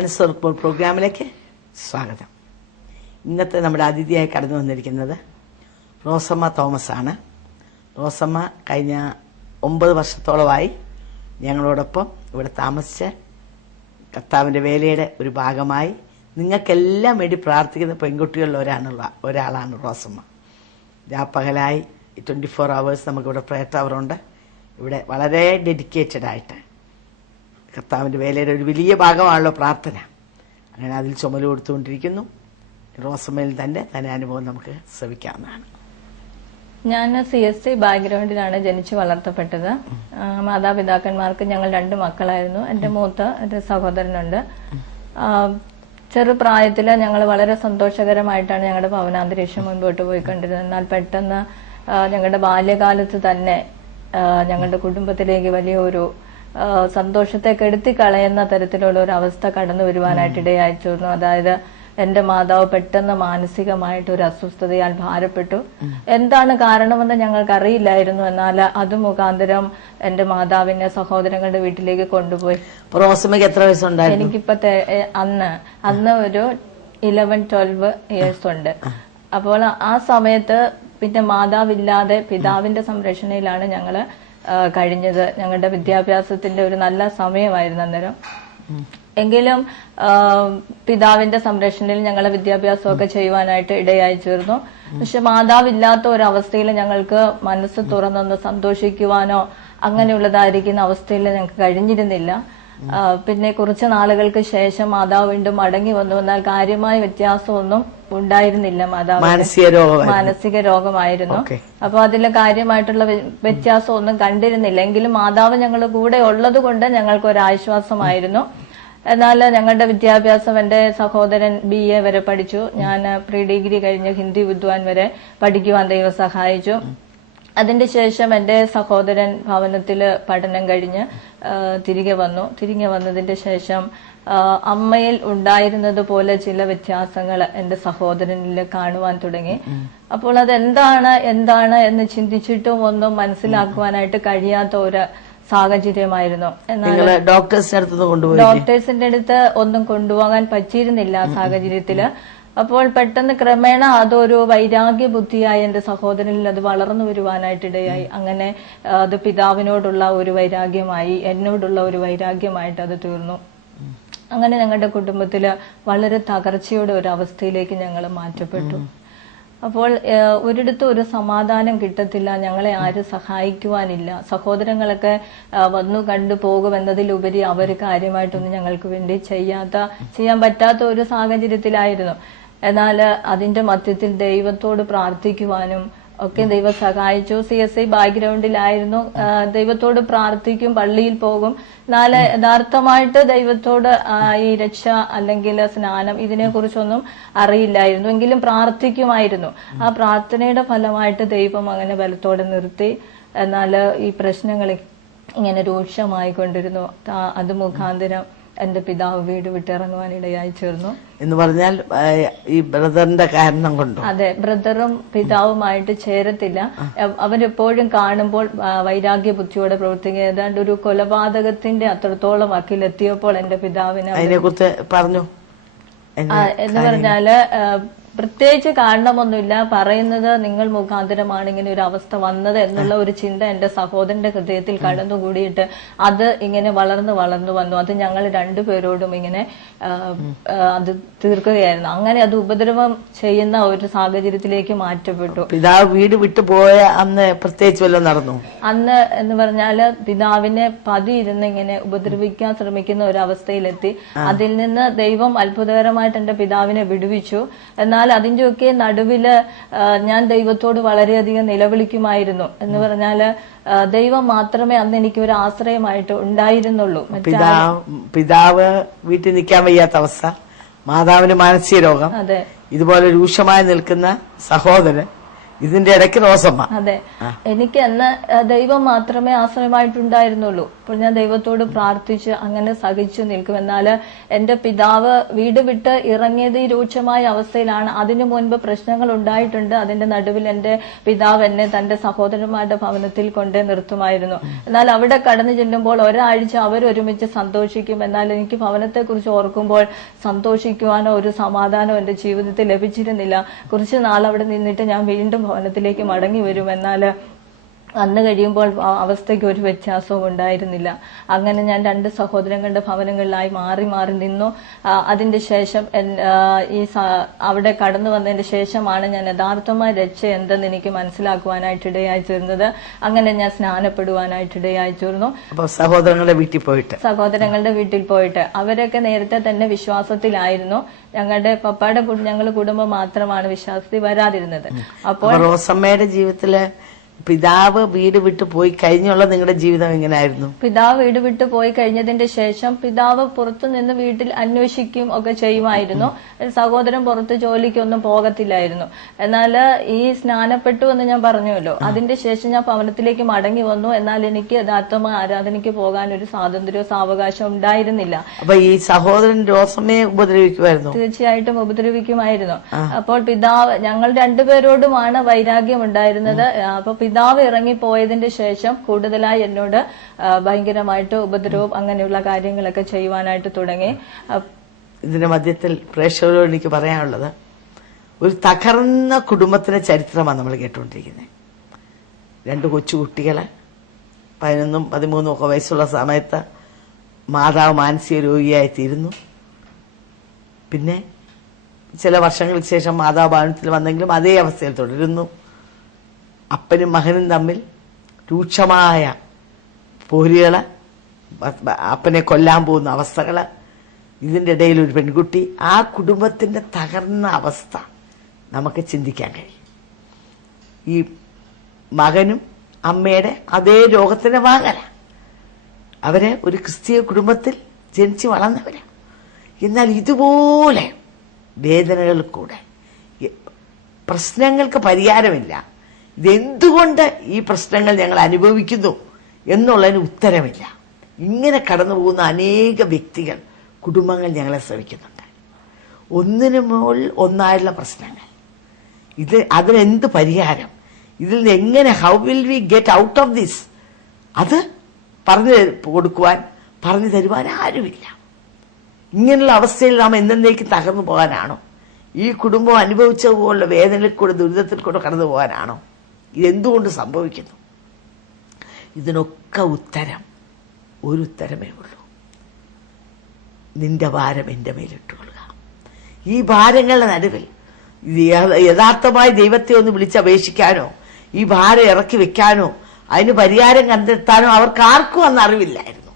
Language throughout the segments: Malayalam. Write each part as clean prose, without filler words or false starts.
അനുസ്വർപ്പോൾ പ്രോഗ്രാമിലേക്ക് സ്വാഗതം. ഇന്നത്തെ നമ്മുടെ അതിഥിയായി കടന്നു വന്നിരിക്കുന്നത് റോസമ്മ തോമസ് ആണ്. റോസമ്മ കഴിഞ്ഞ 9 വർഷത്തോളമായി ഞങ്ങളോടൊപ്പം ഇവിടെ താമസിച്ച് കർത്താവിൻ്റെ വേലയുടെ ഒരു ഭാഗമായി നിങ്ങൾക്കെല്ലാം വേണ്ടി പ്രാർത്ഥിക്കുന്ന പെൺകുട്ടികളിൽ ഒരാളാണ് റോസമ്മ. രാപ്പകലായി 24 hours നമുക്കിവിടെ പ്രയർ ടവറുണ്ട്. ഇവിടെ വളരെ ഡെഡിക്കേറ്റഡ് ആയിട്ട് കർത്താവിൻ്റെ വേലയുടെ ഒരു വലിയ ഭാഗമാണല്ലോ പ്രാർത്ഥന. അങ്ങനെ അതിൽ ചുമല് കൊടുത്തുകൊണ്ടിരിക്കുന്നു. റോസമ്മയിൽ തന്നെ അനുഭവം നമുക്ക് ശ്രമിക്കാവുന്നതാണ്. ഞാൻ CSC ബാക്ക്ഗ്രൗണ്ടിലാണ് ജനിച്ചു വളർത്തപ്പെട്ടത്. മാതാപിതാക്കന്മാർക്ക് ഞങ്ങൾ 2 മക്കളായിരുന്നു. എന്റെ മൂത്ത ഒരു സഹോദരനുണ്ട്. ചെറുപ്രായത്തില് ഞങ്ങൾ വളരെ സന്തോഷകരമായിട്ടാണ് ഞങ്ങളുടെ ഭവനാന്തരീക്ഷം മുൻപോട്ട് പോയിക്കൊണ്ടിരുന്നത്. എന്നാൽ പെട്ടെന്ന് ഞങ്ങളുടെ ബാല്യകാലത്ത് തന്നെ ഞങ്ങളുടെ കുടുംബത്തിലേക്ക് വലിയൊരു സന്തോഷത്തെ കെടുത്തിക്കളയുന്ന തരത്തിലുള്ള ഒരു അവസ്ഥ കടന്നു വരുവാനായിട്ട് ഇടയായി തീർന്നു. അതായത് എന്റെ മാതാവ് പെട്ടെന്ന് മാനസികമായിട്ട് ഒരു അസ്വസ്ഥതയാൽ ഭാരപ്പെട്ടു. എന്താണ് കാരണമെന്ന് ഞങ്ങൾക്ക് അറിയില്ലായിരുന്നു. എന്നാൽ അത് മുഖാന്തരം എന്റെ മാതാവിനെ സഹോദരങ്ങളുടെ വീട്ടിലേക്ക് കൊണ്ടുപോയി. റോസമ്മയ്ക്ക് എത്ര വയസ്സുണ്ടായിരുന്നു? എനിക്കിപ്പോ അന്ന് ഒരു 11-12 ഇയേഴ്സ് ഉണ്ട്. അപ്പോൾ ആ സമയത്ത് പിന്നെ മാതാവില്ലാതെ പിതാവിന്റെ സംരക്ഷണയിലാണ് ഞങ്ങള് കഴിഞ്ഞത്. ഞങ്ങളുടെ വിദ്യാഭ്യാസത്തിന്റെ ഒരു നല്ല സമയമായിരുന്നു അന്നേരം. എങ്കിലും പിതാവിന്റെ സംരക്ഷണയിൽ ഞങ്ങളെ വിദ്യാഭ്യാസമൊക്കെ ചെയ്യുവാനായിട്ട് ഇടയായി ചേർന്നു. പക്ഷെ മാതാവില്ലാത്ത ഒരവസ്ഥയിൽ ഞങ്ങൾക്ക് മനസ്സ് തുറന്നൊന്ന് സന്തോഷിക്കുവാനോ അങ്ങനെയുള്ളതായിരിക്കുന്ന അവസ്ഥയിൽ ഞങ്ങൾക്ക് കഴിഞ്ഞിരുന്നില്ല. പിന്നെ കുറച്ച് നാളുകൾക്ക് ശേഷം മാതാവ് വീണ്ടും മടങ്ങി വന്നു. എന്നാൽ കാര്യമായ വ്യത്യാസമൊന്നും ഉണ്ടായിരുന്നില്ല. മാതാവ് മാനസിക രോഗമായിരുന്നു. അപ്പൊ അതിൽ കാര്യമായിട്ടുള്ള വ്യത്യാസം ഒന്നും കണ്ടിരുന്നില്ല. എങ്കിലും മാതാവ് ഞങ്ങളുടെ കൂടെ ഉള്ളത് കൊണ്ട് ഞങ്ങൾക്ക് ഒരു ആശ്വാസമായിരുന്നു. എന്നാൽ ഞങ്ങളുടെ വിദ്യാഭ്യാസം എന്റെ സഹോദരൻ BA വരെ പഠിച്ചു. ഞാൻ പ്രീ ഡിഗ്രി കഴിഞ്ഞ് ഹിന്ദി വിദ്വാൻ വരെ പഠിക്കുവാൻ ദൈവം സഹായിച്ചു. അതിന്റെ ശേഷം എന്റെ സഹോദരൻ ഭവനത്തില് പഠനം കഴിഞ്ഞ് തിരികെ വന്നതിന്റെ ശേഷം അമ്മയിൽ ഉണ്ടായിരുന്നത് പോലെ ചില വ്യത്യാസങ്ങൾ എന്റെ സഹോദരനിൽ കാണുവാൻ തുടങ്ങി. അപ്പോൾ അത് എന്താണ് എന്ന് ചിന്തിച്ചിട്ടും ഒന്നും മനസ്സിലാക്കുവാനായിട്ട് കഴിയാത്ത ഒരു സാഹചര്യമായിരുന്നു. എന്നാൽ ഡോക്ടേഴ്സിന്റെ അടുത്ത് ഒന്നും കൊണ്ടുപോകാൻ പറ്റിയിരുന്നില്ല ആ സാഹചര്യത്തില്. അപ്പോൾ പെട്ടെന്ന് ക്രമേണ അതൊരു വൈരാഗ്യ ബുദ്ധിയായി എന്റെ സഹോദരനിൽ അത് വളർന്നു വരുവാനായിട്ടിടയായി. അങ്ങനെ അത് പിതാവിനോടുള്ള ഒരു വൈരാഗ്യമായി, എന്നോടുള്ള ഒരു വൈരാഗ്യമായിട്ട് അത് തീർന്നു. അങ്ങനെ ഞങ്ങളുടെ കുടുംബത്തില് വളരെ തകർച്ചയുടെ ഒരു അവസ്ഥയിലേക്ക് ഞങ്ങൾ മാറ്റപ്പെട്ടു. അപ്പോൾ ഒരിടത്തും ഒരു സമാധാനം കിട്ടത്തില്ല. ഞങ്ങളെ ആരും സഹായിക്കുവാനില്ല. സഹോദരങ്ങളൊക്കെ വന്നു കണ്ടു പോകുമെന്നതിലുപരി അവർ കാര്യമായിട്ടൊന്നും ഞങ്ങൾക്ക് വേണ്ടി ചെയ്യാൻ പറ്റാത്ത ഒരു സാഹചര്യത്തിലായിരുന്നു. എന്നാൽ അതിന്റെ മധ്യത്തിൽ ദൈവത്തോട് പ്രാർത്ഥിക്കുവാനും ഒക്കെ ദൈവം സഹായിച്ചു. CSI ബാക്ക്ഗ്രൗണ്ടിലായിരുന്നു. ദൈവത്തോട് പ്രാർത്ഥിക്കും, പള്ളിയിൽ പോകും. എന്നാൽ യഥാർത്ഥമായിട്ട് ദൈവത്തോട് ഈ രക്ഷ അല്ലെങ്കിൽ സ്നാനം ഇതിനെ കുറിച്ചൊന്നും അറിയില്ലായിരുന്നു. എങ്കിലും പ്രാർത്ഥിക്കുമായിരുന്നു. ആ പ്രാർത്ഥനയുടെ ഫലമായിട്ട് ദൈവം അങ്ങനെ ബലത്തോടെ നിർത്തി. എന്നാൽ ഈ പ്രശ്നങ്ങൾ ഇങ്ങനെ രൂക്ഷമായിക്കൊണ്ടിരുന്നു. അത് മുഖാന്തരം എന്റെ പിതാവ് വീട് വിട്ടിറങ്ങുവാനിടയായി ചേർന്നു. എന്ന് പറഞ്ഞാൽ ഈ ബ്രദറിന്റെ കാരണം കൊണ്ടോ? അതെ, ബ്രദറും പിതാവുമായിട്ട് ചേരത്തില്ല. അവരെപ്പോഴും കാണുമ്പോൾ വൈരാഗ്യ ബുദ്ധിയോടെ പ്രവർത്തിക്കുക. ഏതാണ്ട് ഒരു കൊലപാതകത്തിന്റെ അത്രത്തോളം വക്കിലെത്തിയപ്പോൾ എന്റെ പിതാവിനെ അതിനെക്കുറിച്ച് പറഞ്ഞു. എന്ന് പറഞ്ഞാല് പ്രത്യേകിച്ച് കാരണമൊന്നുമില്ല, പറയുന്നത് നിങ്ങൾ മുഖാന്തരമാണ് ഇങ്ങനെ ഒരു അവസ്ഥ വന്നത് എന്നുള്ള ഒരു ചിന്ത എന്റെ സഹോദരന്റെ ഹൃദയത്തിൽ കടന്നുകൂടിയിട്ട് അത് ഇങ്ങനെ വളർന്നു വന്നു. അത് ഞങ്ങൾ 2 പേരോടും ഇങ്ങനെ അത് തീർക്കുകയായിരുന്നു. അങ്ങനെ അത് ഉപദ്രവം ചെയ്യുന്ന ഒരു സാഹചര്യത്തിലേക്ക് മാറ്റപ്പെട്ടു. പിതാവ് വീട് വിട്ടുപോയ അന്ന് പ്രത്യേകിച്ച് വല്ലതും നടന്നു? അന്ന് എന്ന് പറഞ്ഞാല് പിതാവിനെ പതിയിരുന്ന് ഇങ്ങനെ ഉപദ്രവിക്കാൻ ശ്രമിക്കുന്ന ഒരു അവസ്ഥയിലെത്തി. അതിൽ നിന്ന് ദൈവം അത്ഭുതകരമായിട്ട് എന്റെ പിതാവിനെ വിടുവിച്ചു. എന്നാൽ അതിന്റെയൊക്കെ നടുവില് ഞാൻ ദൈവത്തോട് വളരെയധികം നിലവിളിക്കുമായിരുന്നു. എന്ന് പറഞ്ഞാല് ദൈവം മാത്രമേ അന്ന് എനിക്ക് ഒരു ആശ്രയമായിട്ട് ഉണ്ടായിരുന്നുള്ളൂ. പിതാവ് വീട്ടിൽ നിൽക്കാൻ വയ്യാത്ത അവസ്ഥ, മാതാവിന് മാനസിക രോഗം, അതെ, ഇതുപോലെ രൂക്ഷമായി നിൽക്കുന്ന സഹോദരൻ, ഇതിന്റെ ഇടയ്ക്ക് റോസമ്മ. അതെ, എനിക്ക് അന്ന് ദൈവം മാത്രമേ ആശ്രയമായിട്ടുണ്ടായിരുന്നുള്ളൂ. അപ്പോൾ ഞാൻ ദൈവത്തോട് പ്രാർത്ഥിച്ച് അങ്ങനെ സഹിച്ചു നിൽക്കും. എന്നാൽ എന്റെ പിതാവ് വീട് വിട്ട് ഇറങ്ങിയത് ഈ രൂക്ഷമായ അവസ്ഥയിലാണ്. അതിനു മുൻപ് പ്രശ്നങ്ങൾ ഉണ്ടായിട്ടുണ്ട്. അതിന്റെ നടുവിൽ എന്റെ പിതാവ് എന്നെ തന്റെ സഹോദരന്മാരുടെ ഭവനത്തിൽ കൊണ്ടേ നിർത്തുമായിരുന്നു. എന്നാൽ അവിടെ കടന്നു ചെല്ലുമ്പോൾ ഒരാഴ്ച അവരൊരുമിച്ച് സന്തോഷിക്കും. എന്നാൽ എനിക്ക് ഭവനത്തെ കുറിച്ച് ഓർക്കുമ്പോൾ സന്തോഷിക്കുവാനോ ഒരു സമാധാനമോ എന്റെ ജീവിതത്തിൽ ലഭിച്ചിരുന്നില്ല. കുറച്ചു നാൾ അവിടെ നിന്നിട്ട് ഞാൻ വീണ്ടും ഭവനത്തിലേക്ക് മടങ്ങി വരും. എന്നാൽ അന്ന് കഴിയുമ്പോൾ അവസ്ഥയ്ക്ക് ഒരു വ്യത്യാസവും ഉണ്ടായിരുന്നില്ല. അങ്ങനെ ഞാൻ 2 സഹോദരങ്ങളുടെ ഭവനങ്ങളിലായി മാറി മാറി നിന്നു. അതിന്റെ ശേഷം അവിടെ കടന്നു വന്നതിന് ശേഷമാണ് ഞാൻ യഥാർത്ഥമായ രക്ഷ എന്തെന്ന് എനിക്ക് മനസ്സിലാക്കുവാനായിട്ട് ഇടയായി തീർന്നത്. അങ്ങനെ ഞാൻ സ്നാനപ്പെടുവാനായിട്ട് ഇടയായി തീർന്നു. സഹോദരങ്ങളുടെ വീട്ടിൽ പോയിട്ട് അവരൊക്കെ നേരത്തെ തന്നെ വിശ്വാസത്തിലായിരുന്നു. ഞങ്ങളുടെ പപ്പായുടെ ഞങ്ങളുടെ കുടുംബം മാത്രമാണ് വിശ്വാസത്തിൽ വരാതിരുന്നത്. അപ്പോൾ റോസമ്മയുടെ ജീവിതത്തില് പിതാവ് വീട് വിട്ടു പോയി കഴിഞ്ഞുള്ള നിങ്ങളുടെ ജീവിതം എങ്ങനെയായിരുന്നു? പിതാവ് വീട് വിട്ടു പോയി കഴിഞ്ഞതിന്റെ ശേഷം പിതാവ് പുറത്തു നിന്ന് വീട്ടിൽ അന്വേഷിക്കും ഒക്കെ ചെയ്യുമായിരുന്നു. സഹോദരൻ പുറത്ത് ജോലിക്കൊന്നും പോകത്തില്ലായിരുന്നു. എന്നാൽ ഈ സ്നാനപ്പെട്ടു എന്ന് ഞാൻ പറഞ്ഞുവല്ലോ, അതിന്റെ ശേഷം ഞാൻ ഭവനത്തിലേക്ക് മടങ്ങി വന്നു. എന്നാൽ എനിക്ക് യഥാർത്ഥമായ ആരാധനയ്ക്ക് പോകാൻ ഒരു സ്വാതന്ത്ര്യമോ സാവകാശം ഉണ്ടായിരുന്നില്ല. അപ്പൊ ഈ സഹോദരൻ റോസമ്മയെ ഉപദ്രവിക്കുമായിരുന്നു? തീർച്ചയായിട്ടും ഉപദ്രവിക്കുമായിരുന്നു. അപ്പോൾ പിതാവ് ഞങ്ങൾ 2 പേരോടുമാണ് വൈരാഗ്യം ഉണ്ടായിരുന്നത്. അപ്പൊ പിതാവ് ഇറങ്ങിപ്പോയതിന്റെ ശേഷം കൂടുതലായി എന്നോട് ഭയങ്കരമായിട്ട് ഉപദ്രവവും അങ്ങനെയുള്ള കാര്യങ്ങളൊക്കെ ചെയ്യുവാനായിട്ട് തുടങ്ങി. ഇതിന്റെ മധ്യത്തിൽ പ്രേക്ഷകരോട് എനിക്ക് പറയാനുള്ളത്, ഒരു തകർന്ന കുടുംബത്തിന്റെ ചരിത്രമാണ് നമ്മൾ കേട്ടുകൊണ്ടിരിക്കുന്നത്. 2 കൊച്ചുകുട്ടികളെ 11, 13 ഒക്കെ വയസ്സുള്ള സമയത്ത് മാതാവ് മാനസിക രോഗിയായി തീരുന്നു. പിന്നെ ചില വർഷങ്ങൾക്ക് ശേഷം മാതാവ് ഭവനത്തിൽ വന്നെങ്കിലും അതേ അവസ്ഥയിൽ തുടരുന്നു. അപ്പനും മകനും തമ്മിൽ രൂക്ഷമായ പോരുകള്, അപ്പനെ കൊല്ലാൻ പോകുന്ന അവസ്ഥകള്, ഇതിന്റെ ഇടയിൽ ഒരു പെൺകുട്ടി. ആ കുടുംബത്തിന്റെ തകർന്ന അവസ്ഥ നമുക്ക് ചിന്തിക്കാൻ കഴിയും. ഈ മകനും അമ്മയുടെ അതേ രോഗത്തിന്റെ വാങ്ങല. അവര് ഒരു ക്രിസ്തീയ കുടുംബത്തിൽ ജനിച്ചു വളർന്നവരാ. എന്നാൽ ഇതുപോലെ വേദനകളിൽ കൂടെ പ്രശ്നങ്ങൾക്ക് പരിഹാരമില്ല. ഇതെന്തുകൊണ്ട് ഈ പ്രശ്നങ്ങൾ ഞങ്ങൾ അനുഭവിക്കുന്നു എന്നുള്ളതിന് ഉത്തരമില്ല. ഇങ്ങനെ കടന്നു പോകുന്ന അനേക വ്യക്തികൾ, കുടുംബങ്ങൾ ഞങ്ങളെ ശ്രമിക്കുന്നുണ്ട്. ഒന്നിനു മുകളിൽ ഒന്നായുള്ള പ്രശ്നങ്ങൾ. അതിനെന്ത് പരിഹാരം? ഇതിൽ നിന്ന് എങ്ങനെ, how will we get out of this? അത് പറഞ്ഞു കൊടുക്കുവാൻ, പറഞ്ഞു തരുവാൻ ആരുമില്ല. ഇങ്ങനെയുള്ള അവസ്ഥയിൽ നാം എന്നേക്ക് തകർന്നു പോകാനാണോ? ഈ കുടുംബം അനുഭവിച്ചതുപോലുള്ള വേദനയിൽ കൂടെ, ദുരിതത്തിൽ കൂടെ കടന്നു പോകാനാണോ? ഇതെന്തുകൊണ്ട് സംഭവിക്കുന്നു? ഇതിനൊക്കെ ഉത്തരം, ഒരു ഉത്തരമേ ഉള്ളൂ. നിന്റെ ഭാരം എന്റെ മേലിട്ടുകൊള്ളുക. ഈ ഭാരങ്ങളുടെ നടുവിൽ യഥാർത്ഥമായി ദൈവത്തെ ഒന്ന് വിളിച്ചപേക്ഷിക്കാനോ, ഈ ഭാരം ഇറക്കി വെക്കാനോ, അതിന് പരിഹാരം കണ്ടെത്താനോ അവർക്ക് ആർക്കും അന്ന് അറിവില്ലായിരുന്നു.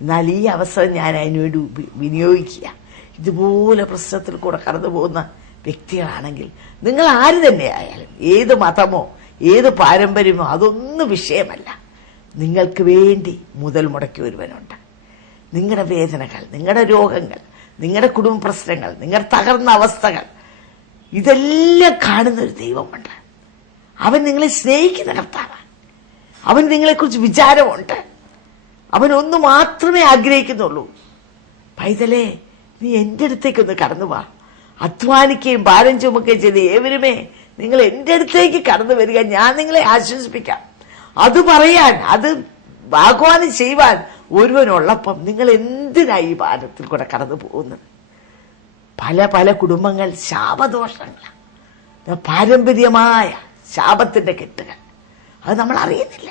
എന്നാൽ ഈ അവസരം ഞാൻ അതിനുവേണ്ടി വിനിയോഗിക്കുക. ഇതുപോലെ പ്രശ്നത്തിൽ കൂടെ കടന്നു പോകുന്ന വ്യക്തികളാണെങ്കിൽ, നിങ്ങൾ ആര് തന്നെയായാലും, ഏത് മതമോ ഏത് പാരമ്പര്യമോ അതൊന്നും വിഷയമല്ല. നിങ്ങൾക്ക് വേണ്ടി മുതൽ മുടക്കി ഒരുവനുണ്ട്. നിങ്ങളുടെ വേദനകൾ, നിങ്ങളുടെ രോഗങ്ങൾ, നിങ്ങളുടെ കുടുംബ പ്രശ്നങ്ങൾ, നിങ്ങളുടെ തകർന്ന അവസ്ഥകൾ, ഇതെല്ലാം കാണുന്ന ഒരു ദൈവമുണ്ട്. അവൻ നിങ്ങളെ സ്നേഹിക്കുന്ന കർത്താവാണ്. അവൻ നിങ്ങളെക്കുറിച്ച് വിചാരമുണ്ട്. അവൻ ഒന്ന് മാത്രമേ ആഗ്രഹിക്കുന്നുള്ളൂ. പൈതലേ, നീ എൻ്റെ അടുത്തേക്കൊന്ന് കടന്നു വാ. അധ്വാനിക്കുകയും ഭാരം ചുമക്കുകയും ചെയ്ത് ഏവരുമേ, നിങ്ങൾ എൻ്റെ അടുത്തേക്ക് കടന്നു വരിക, ഞാൻ നിങ്ങളെ ആശ്വസിപ്പിക്കാം. അത് പറയാൻ, അത് ആഹ്വാനം ചെയ്യുവാൻ ഒരുവനുള്ളപ്പം നിങ്ങൾ എന്തിനായി ഈ ഭാരത്തിൽ കൂടെ കടന്നു പോകുന്നത്? പല പല കുടുംബങ്ങൾ ശാപദോഷങ്ങളാണ്, പാരമ്പര്യമായ ശാപത്തിന്റെ കെട്ടുകൾ. അത് നമ്മൾ അറിയുന്നില്ല.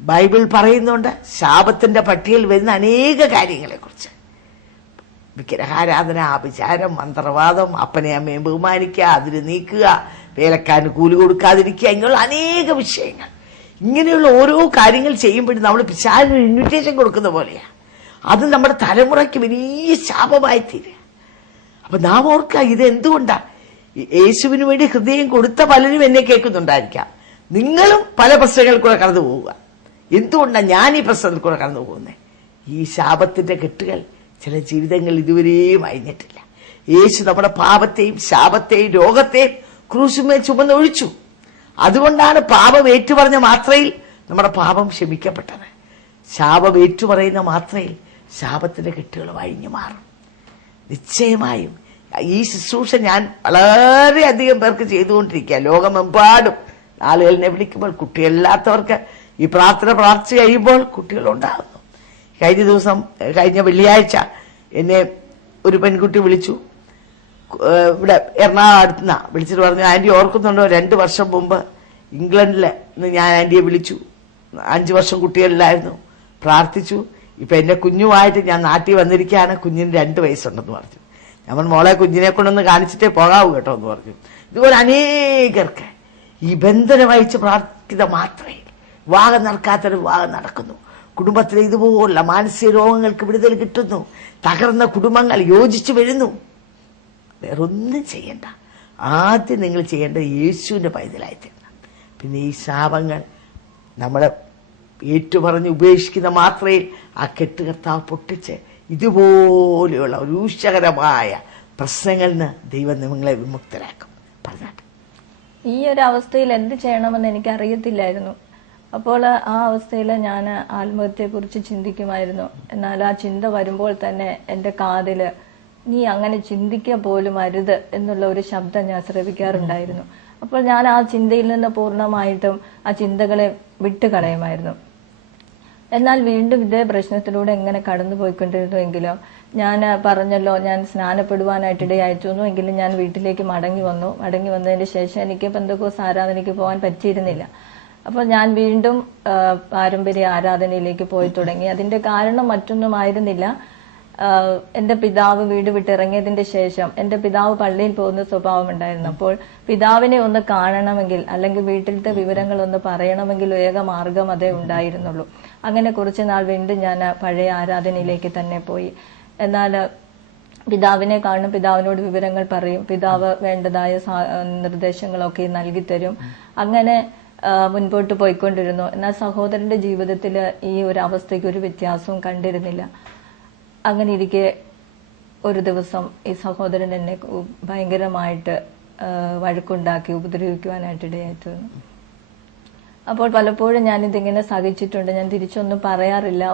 ബൈബിൾ പറയുന്നുണ്ട് ശാപത്തിന്റെ പട്ടികയിൽ വരുന്ന അനേക കാര്യങ്ങളെക്കുറിച്ച്. വിഗ്രഹാരാധന, ആഭിചാരം, മന്ത്രവാദം, അപ്പനെ അമ്മയും ബഹുമാനിക്കുക, അതിന് നീക്കുക, വേലക്കാരന് കൂലി കൊടുക്കാതിരിക്കുക, ഇങ്ങനെയുള്ള അനേക വിഷയങ്ങൾ. ഇങ്ങനെയുള്ള ഓരോ കാര്യങ്ങൾ ചെയ്യുമ്പോഴും നമ്മൾ പിശാചിന് ഇൻവിറ്റേഷൻ കൊടുക്കുന്ന പോലെയാണ്. അത് നമ്മുടെ തലമുറയ്ക്ക് വലിയ ശാപമായി തീരുക. അപ്പൊ നാം ഓർക്കുക, ഇത് എന്തുകൊണ്ടാ? യേശുവിന് വേണ്ടി ഹൃദയം കൊടുത്ത പലരും എന്നെ കേൾക്കുന്നുണ്ടായിരിക്കാം. നിങ്ങളും പല പ്രശ്നങ്ങളിൽ കൂടെ കടന്നു പോവുക. എന്തുകൊണ്ടാണ് ഞാൻ ഈ പ്രശ്നത്തിൽ കൂടെ കടന്നു പോകുന്നത്? ഈ ശാപത്തിന്റെ കെട്ടുകൾ ചില ജീവിതങ്ങൾ ഇതുവരെയും അഴിഞ്ഞിട്ടില്ല. യേശു നമ്മുടെ പാപത്തെയും ശാപത്തെയും രോഗത്തെയും ക്രൂശുമേൽ ചുമന്നൊഴിച്ചു. അതുകൊണ്ടാണ് പാപം ഏറ്റുപറഞ്ഞ മാത്രയിൽ നമ്മുടെ പാപം ക്ഷമിക്കപ്പെട്ടത്. ശാപം ഏറ്റുപറയുന്ന മാത്രയിൽ ശാപത്തിന്റെ കെട്ടുകൾ വഴിഞ്ഞു മാറും. നിശ്ചയമായും ഈ ശുശ്രൂഷ ഞാൻ വളരെയധികം പേർക്ക് ചെയ്തുകൊണ്ടിരിക്കുക. ലോകമെമ്പാടും ആളുകൾ എന്നെ വിളിക്കുമ്പോൾ, കുട്ടികളില്ലാത്തവർക്ക് ഈ പ്രാർത്ഥിച്ച് കഴിയുമ്പോൾ കുട്ടികളുണ്ടാകുന്നു. കഴിഞ്ഞ വെള്ളിയാഴ്ച എന്നെ ഒരു പെൺകുട്ടി വിളിച്ചു. ഇവിടെ എറണാകുളത്തുനിന്നാ വിളിച്ചിട്ട് പറഞ്ഞു, ആന്റി ഓർക്കുന്നുണ്ടോ 2 വർഷം മുമ്പ് ഇംഗ്ലണ്ടില് ഞാൻ ആന്റിയെ വിളിച്ചു, 5 വർഷം കുട്ടികളിലായിരുന്നു, പ്രാർത്ഥിച്ചു. ഇപ്പൊ എന്റെ കുഞ്ഞുമായിട്ട് ഞാൻ നാട്ടിൽ വന്നിരിക്കുകയാണ്, കുഞ്ഞിന് 2 വയസ്സുണ്ടെന്ന് പറഞ്ഞു. നമ്മൾ മോളെ കുഞ്ഞിനെ കൊണ്ടൊന്ന് കാണിച്ചിട്ടേ പോകാവൂ കേട്ടോ എന്ന് പറഞ്ഞു. ഇതുപോലെ അനേകർക്ക് ഈ ബന്ധനം വഹിച്ച് പ്രാർത്ഥിക്കുന്ന മാത്രമേ വിവാഹം നടക്കാത്തൊരു വിവാഹം നടക്കുന്നു. കുടുംബത്തിലെ ഇതുപോലുള്ള മാനസിക രോഗങ്ങൾക്ക് വിടുതൽ കിട്ടുന്നു. തകർന്ന കുടുംബങ്ങൾ യോജിച്ചു വരുന്നു. വേറൊന്നും ചെയ്യണ്ട. ആദ്യം നിങ്ങൾ ചെയ്യേണ്ടത് യേശുവിന്റെ പൈതലായിത്തീരണം. പിന്നെ ഈ ശാപങ്ങൾ നമ്മളെ ഏറ്റുപറഞ്ഞ് ഉപേക്ഷിക്കുന്ന മാത്രമേ ആ കെട്ടുകർത്താവ് പൊട്ടിച്ച് ഇതുപോലെയുള്ള രൂക്ഷകരമായ പ്രശ്നങ്ങളിൽ നിന്ന് ദൈവം നിങ്ങളെ വിമുക്തരാക്കും. പറഞ്ഞാട്ടെ. ഈ ഒരു അവസ്ഥയിൽ എന്ത് ചെയ്യണമെന്ന് എനിക്ക് അറിയത്തില്ലായിരുന്നു. അപ്പോൾ ആ അവസ്ഥയിൽ ഞാൻ ആത്മഹത്യയെക്കുറിച്ച് ചിന്തിക്കുമായിരുന്നു. എന്നാൽ ആ ചിന്ത വരുമ്പോൾ തന്നെ എൻ്റെ കാതില് നീ അങ്ങനെ ചിന്തിക്കുക പോലും അരുത് എന്നുള്ള ഒരു ശബ്ദം ഞാൻ ശ്രവിക്കാറുണ്ടായിരുന്നു. അപ്പോൾ ഞാൻ ആ ചിന്തയിൽ നിന്ന് പൂർണ്ണമായിട്ടും ആ ചിന്തകളെ വിട്ടുകളയുമായിരുന്നു. എന്നാൽ വീണ്ടും ഇതേ പ്രശ്നത്തിലൂടെ എങ്ങനെ കടന്നുപോയിക്കൊണ്ടിരുന്നുവെങ്കിലും ഞാൻ പറഞ്ഞല്ലോ, ഞാൻ സ്നാനപ്പെടുവാനായിട്ടിടയായിരുന്നു. എങ്കിലും ഞാൻ വീട്ടിലേക്ക് മടങ്ങി വന്നതിന് ശേഷം എനിക്ക് പെന്തക്കോസ്ത് ആരാധനയ്ക്ക് പോകാൻ പറ്റിയിരുന്നില്ല. അപ്പോൾ ഞാൻ വീണ്ടും പാരമ്പര്യ ആരാധനയിലേക്ക് പോയി തുടങ്ങി. അതിന്റെ കാരണം മറ്റൊന്നുമായിരുന്നില്ല. എന്റെ പിതാവ് വീട് വിട്ടിറങ്ങിയതിന്റെ ശേഷം എന്റെ പിതാവ് പള്ളിയിൽ പോകുന്ന സ്വഭാവം ഉണ്ടായിരുന്നു. അപ്പോൾ പിതാവിനെ ഒന്ന് കാണണമെങ്കിൽ അല്ലെങ്കിൽ വീട്ടിലത്തെ വിവരങ്ങൾ ഒന്ന് പറയണമെങ്കിൽ ഏക മാർഗം അതേ ഉണ്ടായിരുന്നുള്ളൂ. അങ്ങനെ കുറച്ചു നാൾ വീണ്ടും ഞാൻ പഴയ ആരാധനയിലേക്ക് തന്നെ പോയി. എന്നാൽ പിതാവിനെ കാണും, പിതാവിനോട് വിവരങ്ങൾ പറയും, പിതാവ് വേണ്ടതായ നിർദ്ദേശങ്ങളൊക്കെ നൽകിത്തരും. അങ്ങനെ മുൻപോട്ട് പോയിക്കൊണ്ടിരുന്നു. എന്നാൽ സഹോദരന്റെ ജീവിതത്തിൽ ഈ ഒരു അവസ്ഥയ്ക്ക് ഒരു വ്യത്യാസവും കണ്ടിരുന്നില്ല. അങ്ങനെ ഇരിക്കെ ഒരു ദിവസം ഈ സഹോദരൻ എന്നെ ഭയങ്കരമായിട്ട് വഴക്കുണ്ടാക്കി ഉപദ്രവിക്കുവാനായിട്ട് ഇടയായിത്തീർന്നു. അപ്പോൾ പലപ്പോഴും ഞാനിതിങ്ങനെ സഹിച്ചിട്ടുണ്ട്. ഞാൻ തിരിച്ചൊന്നും പറയാറില്ല,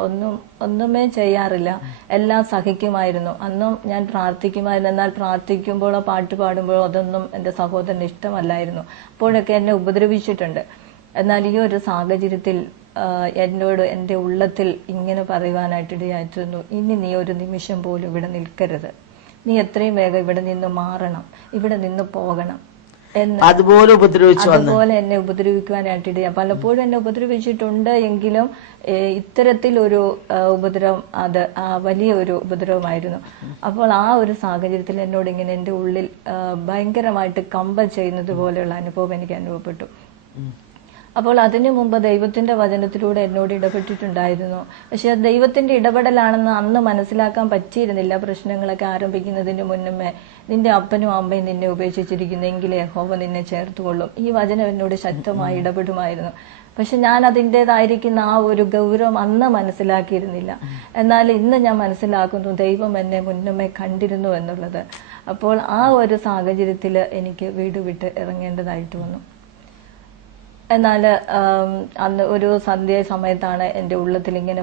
ഒന്നുമേ ചെയ്യാറില്ല, എല്ലാം സഹിക്കുമായിരുന്നു. അന്നും ഞാൻ പ്രാർത്ഥിക്കുമായിരുന്നു. എന്നാൽ പ്രാർത്ഥിക്കുമ്പോഴോ പാട്ട് പാടുമ്പോഴോ അതൊന്നും എൻ്റെ സഹോദരന് ഇഷ്ടമല്ലായിരുന്നു. അപ്പോഴൊക്കെ എന്നെ ഉപദ്രവിച്ചിട്ടുണ്ട്. എന്നാൽ ഈ ഒരു സാഹചര്യത്തിൽ എന്നോട് എൻ്റെ ഉള്ളത്തിൽ ഇങ്ങനെ പറയുവാനായിട്ട് ഇടയായിത്തീർന്നു, ഇനി നീ ഒരു നിമിഷം പോലും ഇവിടെ നിൽക്കരുത്, നീ എത്രയും വേഗം ഇവിടെ നിന്ന് മാറണം, ഇവിടെ നിന്ന് പോകണം എന്ന്. അതുപോലെ എന്നെ ഉപദ്രവിക്കുവാനായിട്ടിടയാ. പലപ്പോഴും എന്നെ ഉപദ്രവിച്ചിട്ടുണ്ട്. എങ്കിലും ഇത്തരത്തിലൊരു ഉപദ്രവം അത് വലിയ ഒരു ഉപദ്രവമായിരുന്നു. അപ്പോൾ ആ ഒരു സാഹചര്യത്തിൽ എന്നോട് ഇങ്ങനെ എൻ്റെ ഉള്ളിൽ ഭയങ്കരമായിട്ട് കമ്പൽ ചെയ്യുന്നത് പോലെയുള്ള അനുഭവം എനിക്ക് അനുഭവപ്പെട്ടു. അപ്പോൾ അതിനു മുമ്പ് ദൈവത്തിന്റെ വചനത്തിലൂടെ എന്നോട് ഇടപെട്ടിട്ടുണ്ടായിരുന്നു. പക്ഷെ ദൈവത്തിന്റെ ഇടപെടലാണെന്ന് അന്ന് മനസ്സിലാക്കാൻ പറ്റിയിരുന്നില്ല. പ്രശ്നങ്ങളൊക്കെ ആരംഭിക്കുന്നതിന് മുന്നമേ നിന്റെ അപ്പനും അമ്മയും നിന്നെ ഉപേക്ഷിച്ചിരിക്കുന്നെങ്കിൽ യഹോവ നിന്നെ ചേർത്തുകൊള്ളും. ഈ വചനം എന്നോട് ശക്തമായി ഇടപെടുമായിരുന്നു. പക്ഷെ ഞാൻ അതിൻ്റെതായിരിക്കുന്ന ആ ഒരു ഗൗരവം അന്ന് മനസ്സിലാക്കിയിരുന്നില്ല. എന്നാൽ ഇന്ന് ഞാൻ മനസ്സിലാക്കുന്നു ദൈവം എന്നെ മുന്നമേ കണ്ടിരുന്നു എന്നുള്ളത്. അപ്പോൾ ആ ഒരു സാഹചര്യത്തിൽ എനിക്ക് വീട് വിട്ട് ഇറങ്ങേണ്ടതായിട്ട് വന്നു. എന്നാൽ അന്ന് ഒരു സന്ധ്യ സമയത്താണ് എൻ്റെ ഉള്ളത്തിൽ ഇങ്ങനെ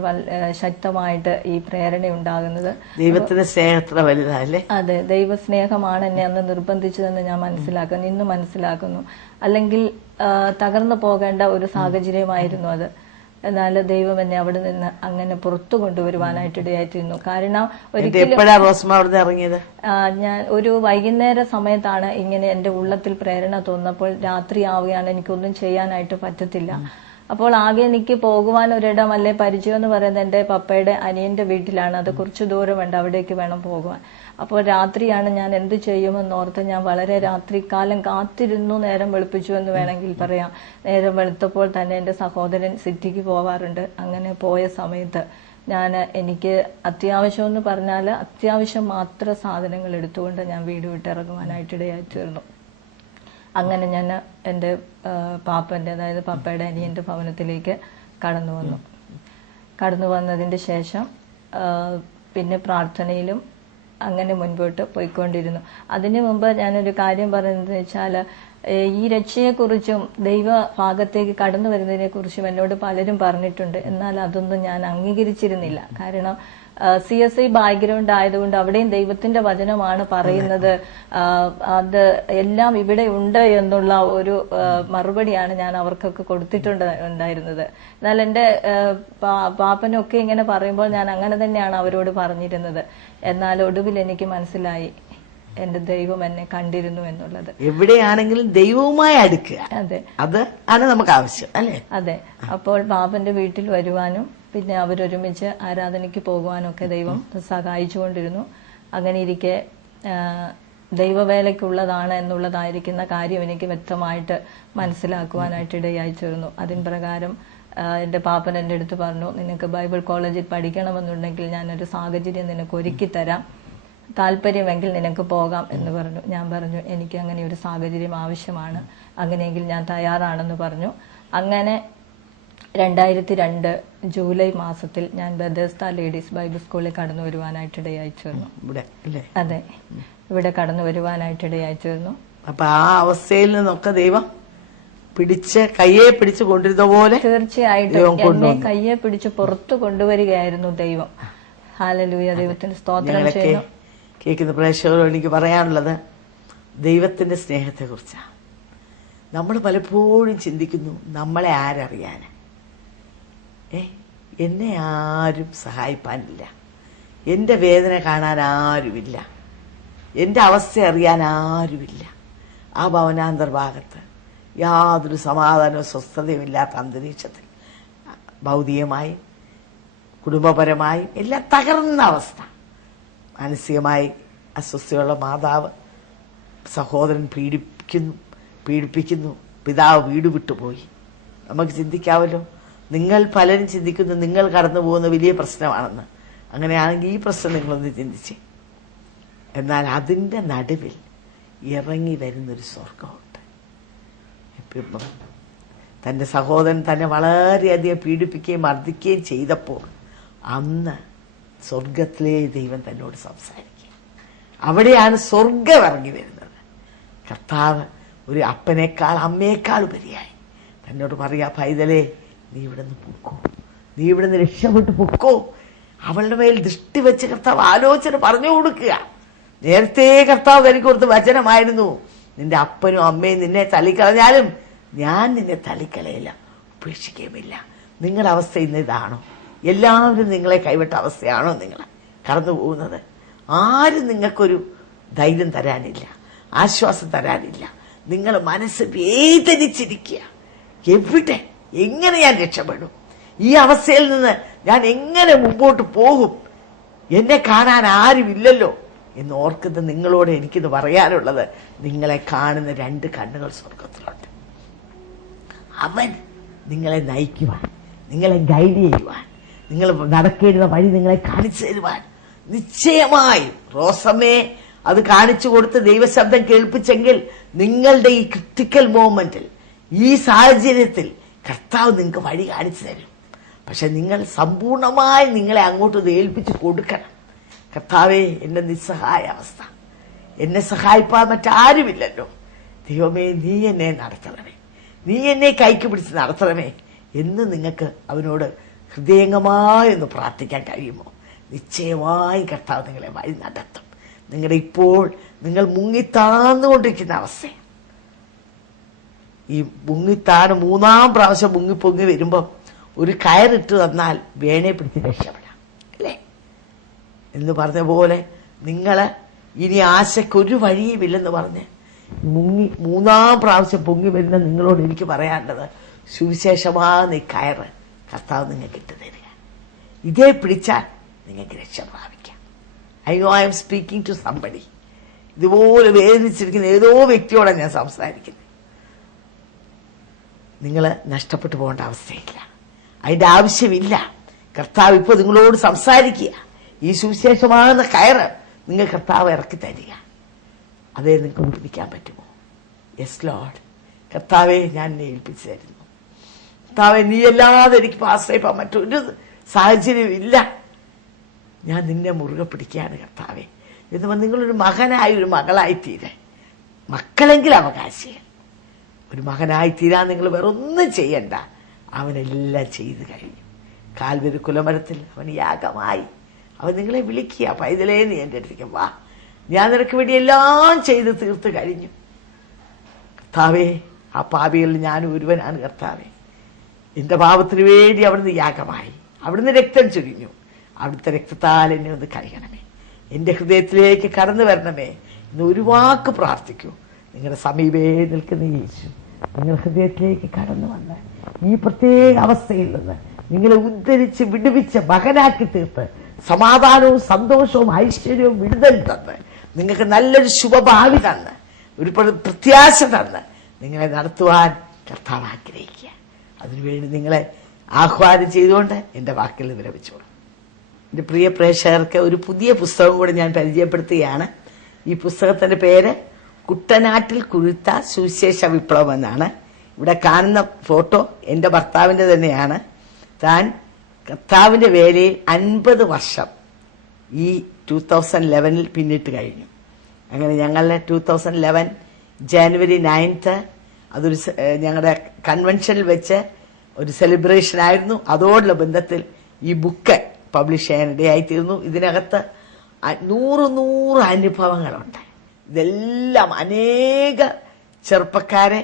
ശക്തമായിട്ട് ഈ പ്രേരണ ഉണ്ടാകുന്നത്. ദൈവത്തിന്റെ സ്നേഹത്തിന് വലുതല്ലേ? അതെ, ദൈവസ്നേഹമാണ് എന്നെ അന്ന് നിർബന്ധിച്ചതെന്ന് ഞാൻ മനസ്സിലാക്കുന്നു, ഇന്ന് മനസ്സിലാക്കുന്നു. അല്ലെങ്കിൽ തകർന്നു പോകേണ്ട ഒരു സാഹചര്യമായിരുന്നു അത്. എന്നാൽ ദൈവം എന്നെ അവിടെ നിന്ന് അങ്ങനെ പുറത്തു കൊണ്ടുവരുവാനായിട്ടിടയായിത്തീരുന്നു. കാരണം ഒരിക്കലും ഞാൻ ഒരു വൈകുന്നേര സമയത്താണ് ഇങ്ങനെ എന്റെ ഉള്ളത്തിൽ പ്രേരണ തോന്നുമ്പോൾ, രാത്രിയാവുകയാണ്, എനിക്കൊന്നും ചെയ്യാനായിട്ട് പറ്റത്തില്ല. അപ്പോൾ ആകെ എനിക്ക് പോകുവാൻ ഒരിടം അല്ലെ പരിചയം എന്ന് പറയുന്നത് എൻ്റെ പപ്പയുടെ അനിയന്റെ വീട്ടിലാണ്. അത് കുറച്ച് ദൂരമുണ്ട്, അവിടേക്ക് വേണം പോകുവാൻ. അപ്പോൾ രാത്രിയാണ്, ഞാൻ എന്ത് ചെയ്യുമെന്നോർത്ത് ഞാൻ വളരെ രാത്രികാലം കാത്തിരുന്നു. നേരം വെളുപ്പിച്ചു എന്ന് വേണമെങ്കിൽ പറയാം. നേരം വെളുത്തപ്പോൾ തന്നെ എൻ്റെ സഹോദരൻ സിറ്റിക്ക് പോവാറുണ്ട്. അങ്ങനെ പോയ സമയത്ത് എനിക്ക് അത്യാവശ്യം എന്ന് പറഞ്ഞാൽ അത്യാവശ്യം മാത്രം സാധനങ്ങൾ എടുത്തുകൊണ്ട് ഞാൻ വീട് വിട്ടിറങ്ങുവാനായിട്ടിടയായിത്തീർന്നു. അങ്ങനെ ഞാൻ എൻ്റെ പാപ്പൻ്റെ, അതായത് പപ്പയുടെ അനിയൻ്റെ ഭവനത്തിലേക്ക് കടന്നു വന്നതിൻ്റെ ശേഷം പിന്നെ പ്രാർത്ഥനയിലും അങ്ങനെ മുൻപോട്ട് പോയിക്കൊണ്ടിരുന്നു. അതിനു മുമ്പ് ഞാനൊരു കാര്യം പറയുന്നത് വെച്ചാൽ, ഈ രക്ഷയെക്കുറിച്ചും ദൈവ ഭാഗത്തേക്ക് കടന്നു വരുന്നതിനെ കുറിച്ചും എന്നോട് പലരും പറഞ്ഞിട്ടുണ്ട്. എന്നാൽ അതൊന്നും ഞാൻ അംഗീകരിച്ചിരുന്നില്ല. കാരണം CSI ബാക്ക്ഗ്രൗണ്ട് ആയതുകൊണ്ട് അവിടെയും ദൈവത്തിന്റെ വചനമാണ് പറയുന്നത്. അത് എല്ലാം ഇവിടെ ഉണ്ട് എന്നുള്ള ഒരു മറുപടിയാണ് ഞാൻ അവർക്കൊക്കെ കൊടുത്തിട്ടുണ്ടായിരുന്നത്. എന്നാൽ എന്റെ പാപ്പനൊക്കെ ഇങ്ങനെ പറയുമ്പോൾ ഞാൻ അങ്ങനെ തന്നെയാണ് അവരോട് പറഞ്ഞിരുന്നത്. എന്നാൽ ഒടുവിൽ എനിക്ക് മനസ്സിലായി എന്റെ ദൈവം എന്നെ കണ്ടിരുന്നു എന്നുള്ളത്. എവിടെയാണെങ്കിലും ദൈവവുമായി അടുക്കുക, അതെ, അത് ആണ് നമുക്ക് ആവശ്യം, അല്ലേ? അതെ. അപ്പോൾ പാപ്പന്റെ വീട്ടിൽ വരുവാനും പിന്നെ അവരൊരുമിച്ച് ആരാധനയ്ക്ക് പോകുവാനും ഒക്കെ ദൈവം സഹായിച്ചുകൊണ്ടിരുന്നു. അങ്ങനെ ഇരിക്കെ ദൈവവേലയ്ക്കുള്ളതാണ് എന്നുള്ളതായിരിക്കുന്ന കാര്യം എനിക്ക് വ്യക്തമായിട്ട് മനസ്സിലാക്കുവാനായിട്ട് ഇടയായി ചേർന്നു. അതിന് പ്രകാരം എന്റെ പാപ്പൻ എന്റെ അടുത്ത് പറഞ്ഞു, നിനക്ക് ബൈബിൾ കോളേജിൽ പഠിക്കണമെന്നുണ്ടെങ്കിൽ ഞാനൊരു സാഹചര്യം നിനക്ക് ഒരുക്കി തരാം, താല്പര്യമെങ്കിൽ നിനക്ക് പോകാം എന്ന് പറഞ്ഞു. ഞാൻ പറഞ്ഞു, എനിക്ക് അങ്ങനെ ഒരു സാഹചര്യം ആവശ്യമാണ്, അങ്ങനെയെങ്കിൽ ഞാൻ തയ്യാറാണെന്ന് പറഞ്ഞു. അങ്ങനെ 2002 ജൂലൈ മാസത്തിൽ ഞാൻ ബെഥസ്ദ ലേഡീസ് ബൈബിൾ സ്കൂളിൽ കടന്നു വരുവാനായിട്ട് ഇടയായി ചേർന്നു. അതെ, ഇവിടെ കടന്നു വരുവാനായിട്ട് ഇടയായി ചേർന്നു. അപ്പൊ ആ അവസ്ഥയിൽ നിന്നൊക്കെ ദൈവം കയ്യെ പിടിച്ച് കൊണ്ടിരുന്ന പോലെ തീർച്ചയായിട്ടും എന്നെ കയ്യെ പിടിച്ച് പുറത്തു കൊണ്ടുവരികയായിരുന്നു ദൈവം. ഹല്ലേലൂയ, ദൈവത്തിന് സ്തോത്രം ചെയ്യുന്നു. കേൾക്കുന്ന പ്രേക്ഷകരോട് എനിക്ക് പറയാനുള്ളത് ദൈവത്തിന്റെ സ്നേഹത്തെ കുറിച്ചാണ്. നമ്മൾ പലപ്പോഴും ചിന്തിക്കുന്നു, നമ്മളെ ആരറിയാന്, എന്നെ ആരും സഹായിപ്പാനില്ല, എന്റെ വേദന കാണാൻ ആരുമില്ല, എന്റെ അവസ്ഥ അറിയാൻ ആരുമില്ല. ആ ഭവനാന്തർഭാഗത്ത് യാതൊരു സമാധാനവും സ്വസ്ഥതയും ഇല്ലാത്ത അന്തരീക്ഷത്തിൽ ഭൗതികമായും കുടുംബപരമായും എല്ലാം തകർന്ന അവസ്ഥ, മാനസികമായി അസ്വസ്ഥയുള്ള മാതാവ്, സഹോദരൻ പീഡിപ്പിക്കുന്നു, പിതാവ് വീട് വിട്ടുപോയി. നമുക്ക് ചിന്തിക്കാമല്ലോ, നിങ്ങൾ പലരും ചിന്തിക്കുന്നു നിങ്ങൾ കടന്നു പോകുന്ന വലിയ പ്രശ്നമാണെന്ന്. അങ്ങനെയാണെങ്കിൽ ഈ പ്രശ്നം നിങ്ങളൊന്ന് ചിന്തിച്ചേ. എന്നാൽ അതിൻ്റെ നടുവിൽ ഇറങ്ങി വരുന്നൊരു സ്വർഗമുണ്ട്. തൻ്റെ സഹോദരൻ തന്നെ വളരെയധികം പീഡിപ്പിക്കുകയും മർദ്ദിക്കുകയും ചെയ്തപ്പോൾ അന്ന് സ്വർഗത്തിലെ ദൈവം തന്നോട് സംസാരിക്കുക. അവിടെയാണ് സ്വർഗം ഇറങ്ങി വരുന്നത്. കർത്താവ് ഒരു അപ്പനേക്കാൾ അമ്മയേക്കാൾ ഉപരിയായി തന്നോട് പറയാ, പൈതലേ, നീ ഇവിടെ നിന്ന് പൊക്കോ, നീ ഇവിടെ നിന്ന് രക്ഷപ്പെട്ട് പൊക്കോ. അവളുടെ മേൽ ദൃഷ്ടി വെച്ച് കർത്താവ് ആലോചന പറഞ്ഞു കൊടുക്കുക. നേരത്തെ കർത്താവ് എനിക്ക് കൊടുത്ത വചനമായിരുന്നു, നിന്റെ അപ്പനും അമ്മയും നിന്നെ തള്ളിക്കളഞ്ഞാലും ഞാൻ നിന്നെ തള്ളിക്കളയില്ല, ഉപേക്ഷിക്കുകയുമില്ല. നിങ്ങളുടെ അവസ്ഥ ഇന്ന് ഇതാണോ? എല്ലാവരും നിങ്ങളെ കൈവിട്ട അവസ്ഥയാണോ നിങ്ങൾ കടന്നു പോകുന്നത്? ആരും നിങ്ങൾക്കൊരു ധൈര്യം തരാനില്ല, ആശ്വാസം തരാനില്ല. നിങ്ങൾ മനസ്സ് വേദനിച്ചിരിക്കുക. എങ്ങനെ ഞാൻ രക്ഷപ്പെടും? ഈ അവസ്ഥയിൽ നിന്ന് ഞാൻ എങ്ങനെ മുമ്പോട്ട് പോകും? എന്നെ കാണാൻ ആരുമില്ലല്ലോ എന്ന് ഓർക്കുന്ന നിങ്ങളോട് എനിക്കിത് പറയാനുള്ളത്, നിങ്ങളെ കാണുന്ന 2 കണ്ണുകൾ സ്വർഗത്തിലുണ്ട്. അവൻ നിങ്ങളെ നയിക്കുവാൻ, നിങ്ങളെ ഗൈഡ് ചെയ്യുവാൻ, നിങ്ങൾ നടക്കേണ്ട വഴി നിങ്ങളെ കാണിച്ചു തരുവാൻ നിശ്ചയമായി റോസമ്മേ അത് കാണിച്ചു കൊടുത്ത് ദൈവശബ്ദം കേൾപ്പിച്ചെങ്കിൽ നിങ്ങളുടെ ഈ ക്രിട്ടിക്കൽ മോമെന്റിൽ, ഈ സാഹചര്യത്തിൽ കർത്താവ് നിങ്ങൾക്ക് വഴി കാണിച്ചു തരും. പക്ഷെ നിങ്ങൾ സമ്പൂർണമായി നിങ്ങളെ അങ്ങോട്ട് ഏൽപ്പിച്ച് കൊടുക്കണം. കർത്താവേ, എന്റെ നിസ്സഹായ അവസ്ഥ, എന്നെ സഹായിപ്പാൻ മറ്റാരുമില്ലല്ലോ, ദൈവമേ നീ എന്നെ നടത്തണമേ, നീ എന്നെ കൈക്ക് പിടിച്ച് നടത്തണമേ എന്ന് നിങ്ങൾക്ക് അവനോട് ഹൃദയംഗമായൊന്ന് പ്രാർത്ഥിക്കാൻ കഴിയുമോ? നിശ്ചയമായി കർത്താവ് നിങ്ങളെ വഴി നടത്തും. നിങ്ങളുടെ ഇപ്പോൾ നിങ്ങൾ മുങ്ങിത്താന്നുകൊണ്ടിരിക്കുന്ന അവസ്ഥ, ഈ മുങ്ങിത്താണ് 3-ാം പ്രാവശ്യം മുങ്ങിപ്പൊങ്ങി വരുമ്പം ഒരു കയറിട്ട് തന്നാൽ വേണേ പിടിച്ച് രക്ഷപ്പെടാം, അല്ലേ എന്ന് പറഞ്ഞ പോലെ നിങ്ങൾ ഇനി ആശയ്ക്കൊരു വഴിയുമില്ലെന്ന് പറഞ്ഞ് മുങ്ങി 3-ാം പ്രാവശ്യം പൊങ്ങി വരുന്ന നിങ്ങളോട് എനിക്ക് പറയാനുള്ളത്, സുവിശേഷമാകുന്ന ഈ കയറ് കർത്താവ് നിങ്ങൾക്ക് ഇട്ട് തരിക. ഇതേ പിടിച്ചാൽ നിങ്ങൾക്ക് രക്ഷ പ്രാപിക്കാം. I am speaking to somebody. ഇതുപോലെ വേദനിച്ചിരിക്കുന്ന ഏതോ വ്യക്തിയോടാണ് ഞാൻ സംസാരിക്കുന്നത്. നിങ്ങൾ നഷ്ടപ്പെട്ടു പോകേണ്ട അവസ്ഥയില്ല, അതിന്റെ ആവശ്യമില്ല. കർത്താവ് ഇപ്പോൾ നിങ്ങളോട് സംസാരിക്കുക. ഈ സുവിശേഷമാകുന്ന കയറ് നിങ്ങൾ കർത്താവ് ഇറക്കി തരിക. അതേ നിങ്ങൾക്ക് പിടിക്കാൻ പറ്റുമോ? Yes Lord. കർത്താവെ, ഞാൻ എന്നെ ഏൽപ്പിച്ചു തരുന്നു. കർത്താവെ, നീ അല്ലാതെ എനിക്ക് ആശ്രയിപ്പാൻ മറ്റൊരു സാഹചര്യം ഇല്ല. ഞാൻ നിന്നെ മുറുകെ പിടിക്കുകയാണ് കർത്താവെ എന്ന് പറഞ്ഞ് നിങ്ങളൊരു മകനായി ഒരു മകളായി തീരെ. മക്കളെങ്കിലും അവകാശികൾ, ഒരു മകനായി തീരാൻ നിങ്ങൾ വേറെ ഒന്നും ചെയ്യണ്ട. അവനെല്ലാം ചെയ്തു കഴിഞ്ഞു. കാൽവരി കുലമരത്തിൽ അവൻ യാഗമായി. അവൻ നിങ്ങളെ വിളിക്കുക, പൈതലേ നീ എൻ്റെ അടുത്തേക്ക് വാ, ഞാൻ നിനക്ക് വേണ്ടി എല്ലാം ചെയ്ത് തീർത്ത് കഴിഞ്ഞു. കർത്താവേ, ആ പാപികളിൽ ഞാനും ഒരുവനാണ് കർത്താവേ. എന്റെ പാപത്തിന് വേണ്ടി അവിടുന്ന് യാഗമായി, അവിടുന്ന് രക്തം ചൊരിഞ്ഞു. അവിടുത്തെ രക്തത്താൽ എന്നെ ഒന്ന് കഴുകണമേ, എന്റെ ഹൃദയത്തിലേക്ക് കടന്നു വരണമേ എന്ന് ഒരു വാക്ക് പ്രാർത്ഥിക്കൂ. നിങ്ങളുടെ സമീപേ നിൽക്കുന്ന യേശു നിങ്ങൾ ഹൃദയത്തിലേക്ക് കടന്നു വന്ന് ഈ പ്രത്യേക അവസ്ഥയിൽ നിന്ന് നിങ്ങളെ ഉദ്ധരിച്ച് വിടുവിച്ച് മകനാക്കി തീർത്ത് സമാധാനവും സന്തോഷവും ഐശ്വര്യവും വിടുതൽ തന്ന് നിങ്ങൾക്ക് നല്ലൊരു ശുഭഭാവി തന്ന് ഒരു പ്രത്യാശ തന്ന് നിങ്ങളെ നടത്തുവാൻ കർത്താവ് ആഗ്രഹിക്കുക. അതിനുവേണ്ടി നിങ്ങളെ ആഹ്വാനം ചെയ്തുകൊണ്ട് എൻ്റെ വാക്കുകൾ വിരമിച്ചോളൂ. എൻ്റെ പ്രിയ പ്രേക്ഷകർക്ക് ഒരു പുതിയ പുസ്തകം കൂടെ ഞാൻ പരിചയപ്പെടുത്തുകയാണ്. ഈ പുസ്തകത്തിന്റെ പേര് കുട്ടനാട്ടിൽ കുരുത്ത സുവിശേഷ വിപ്ലവം എന്നാണ്. ഇവിടെ കാണുന്ന ഫോട്ടോ എൻ്റെ ഭർത്താവിൻ്റെ തന്നെയാണ്. താൻ കർത്താവിൻ്റെ വേലയിൽ 50 വർഷം ഈ 2011 പിന്നിട്ട് കഴിഞ്ഞു. അങ്ങനെ ഞങ്ങളുടെ 2011 ജനുവരി 9 അതൊരു ഞങ്ങളുടെ കൺവെൻഷനിൽ വെച്ച് ഒരു സെലിബ്രേഷൻ ആയിരുന്നു. അതോടുള്ള ബന്ധത്തിൽ ഈ ബുക്ക് പബ്ലിഷ് ചെയ്യാനിടയായിത്തീർന്നു. ഇതിനകത്ത് 100 അനുഭവങ്ങളുണ്ട്. ഇതെല്ലാം അനേക ചെറുപ്പക്കാരെ,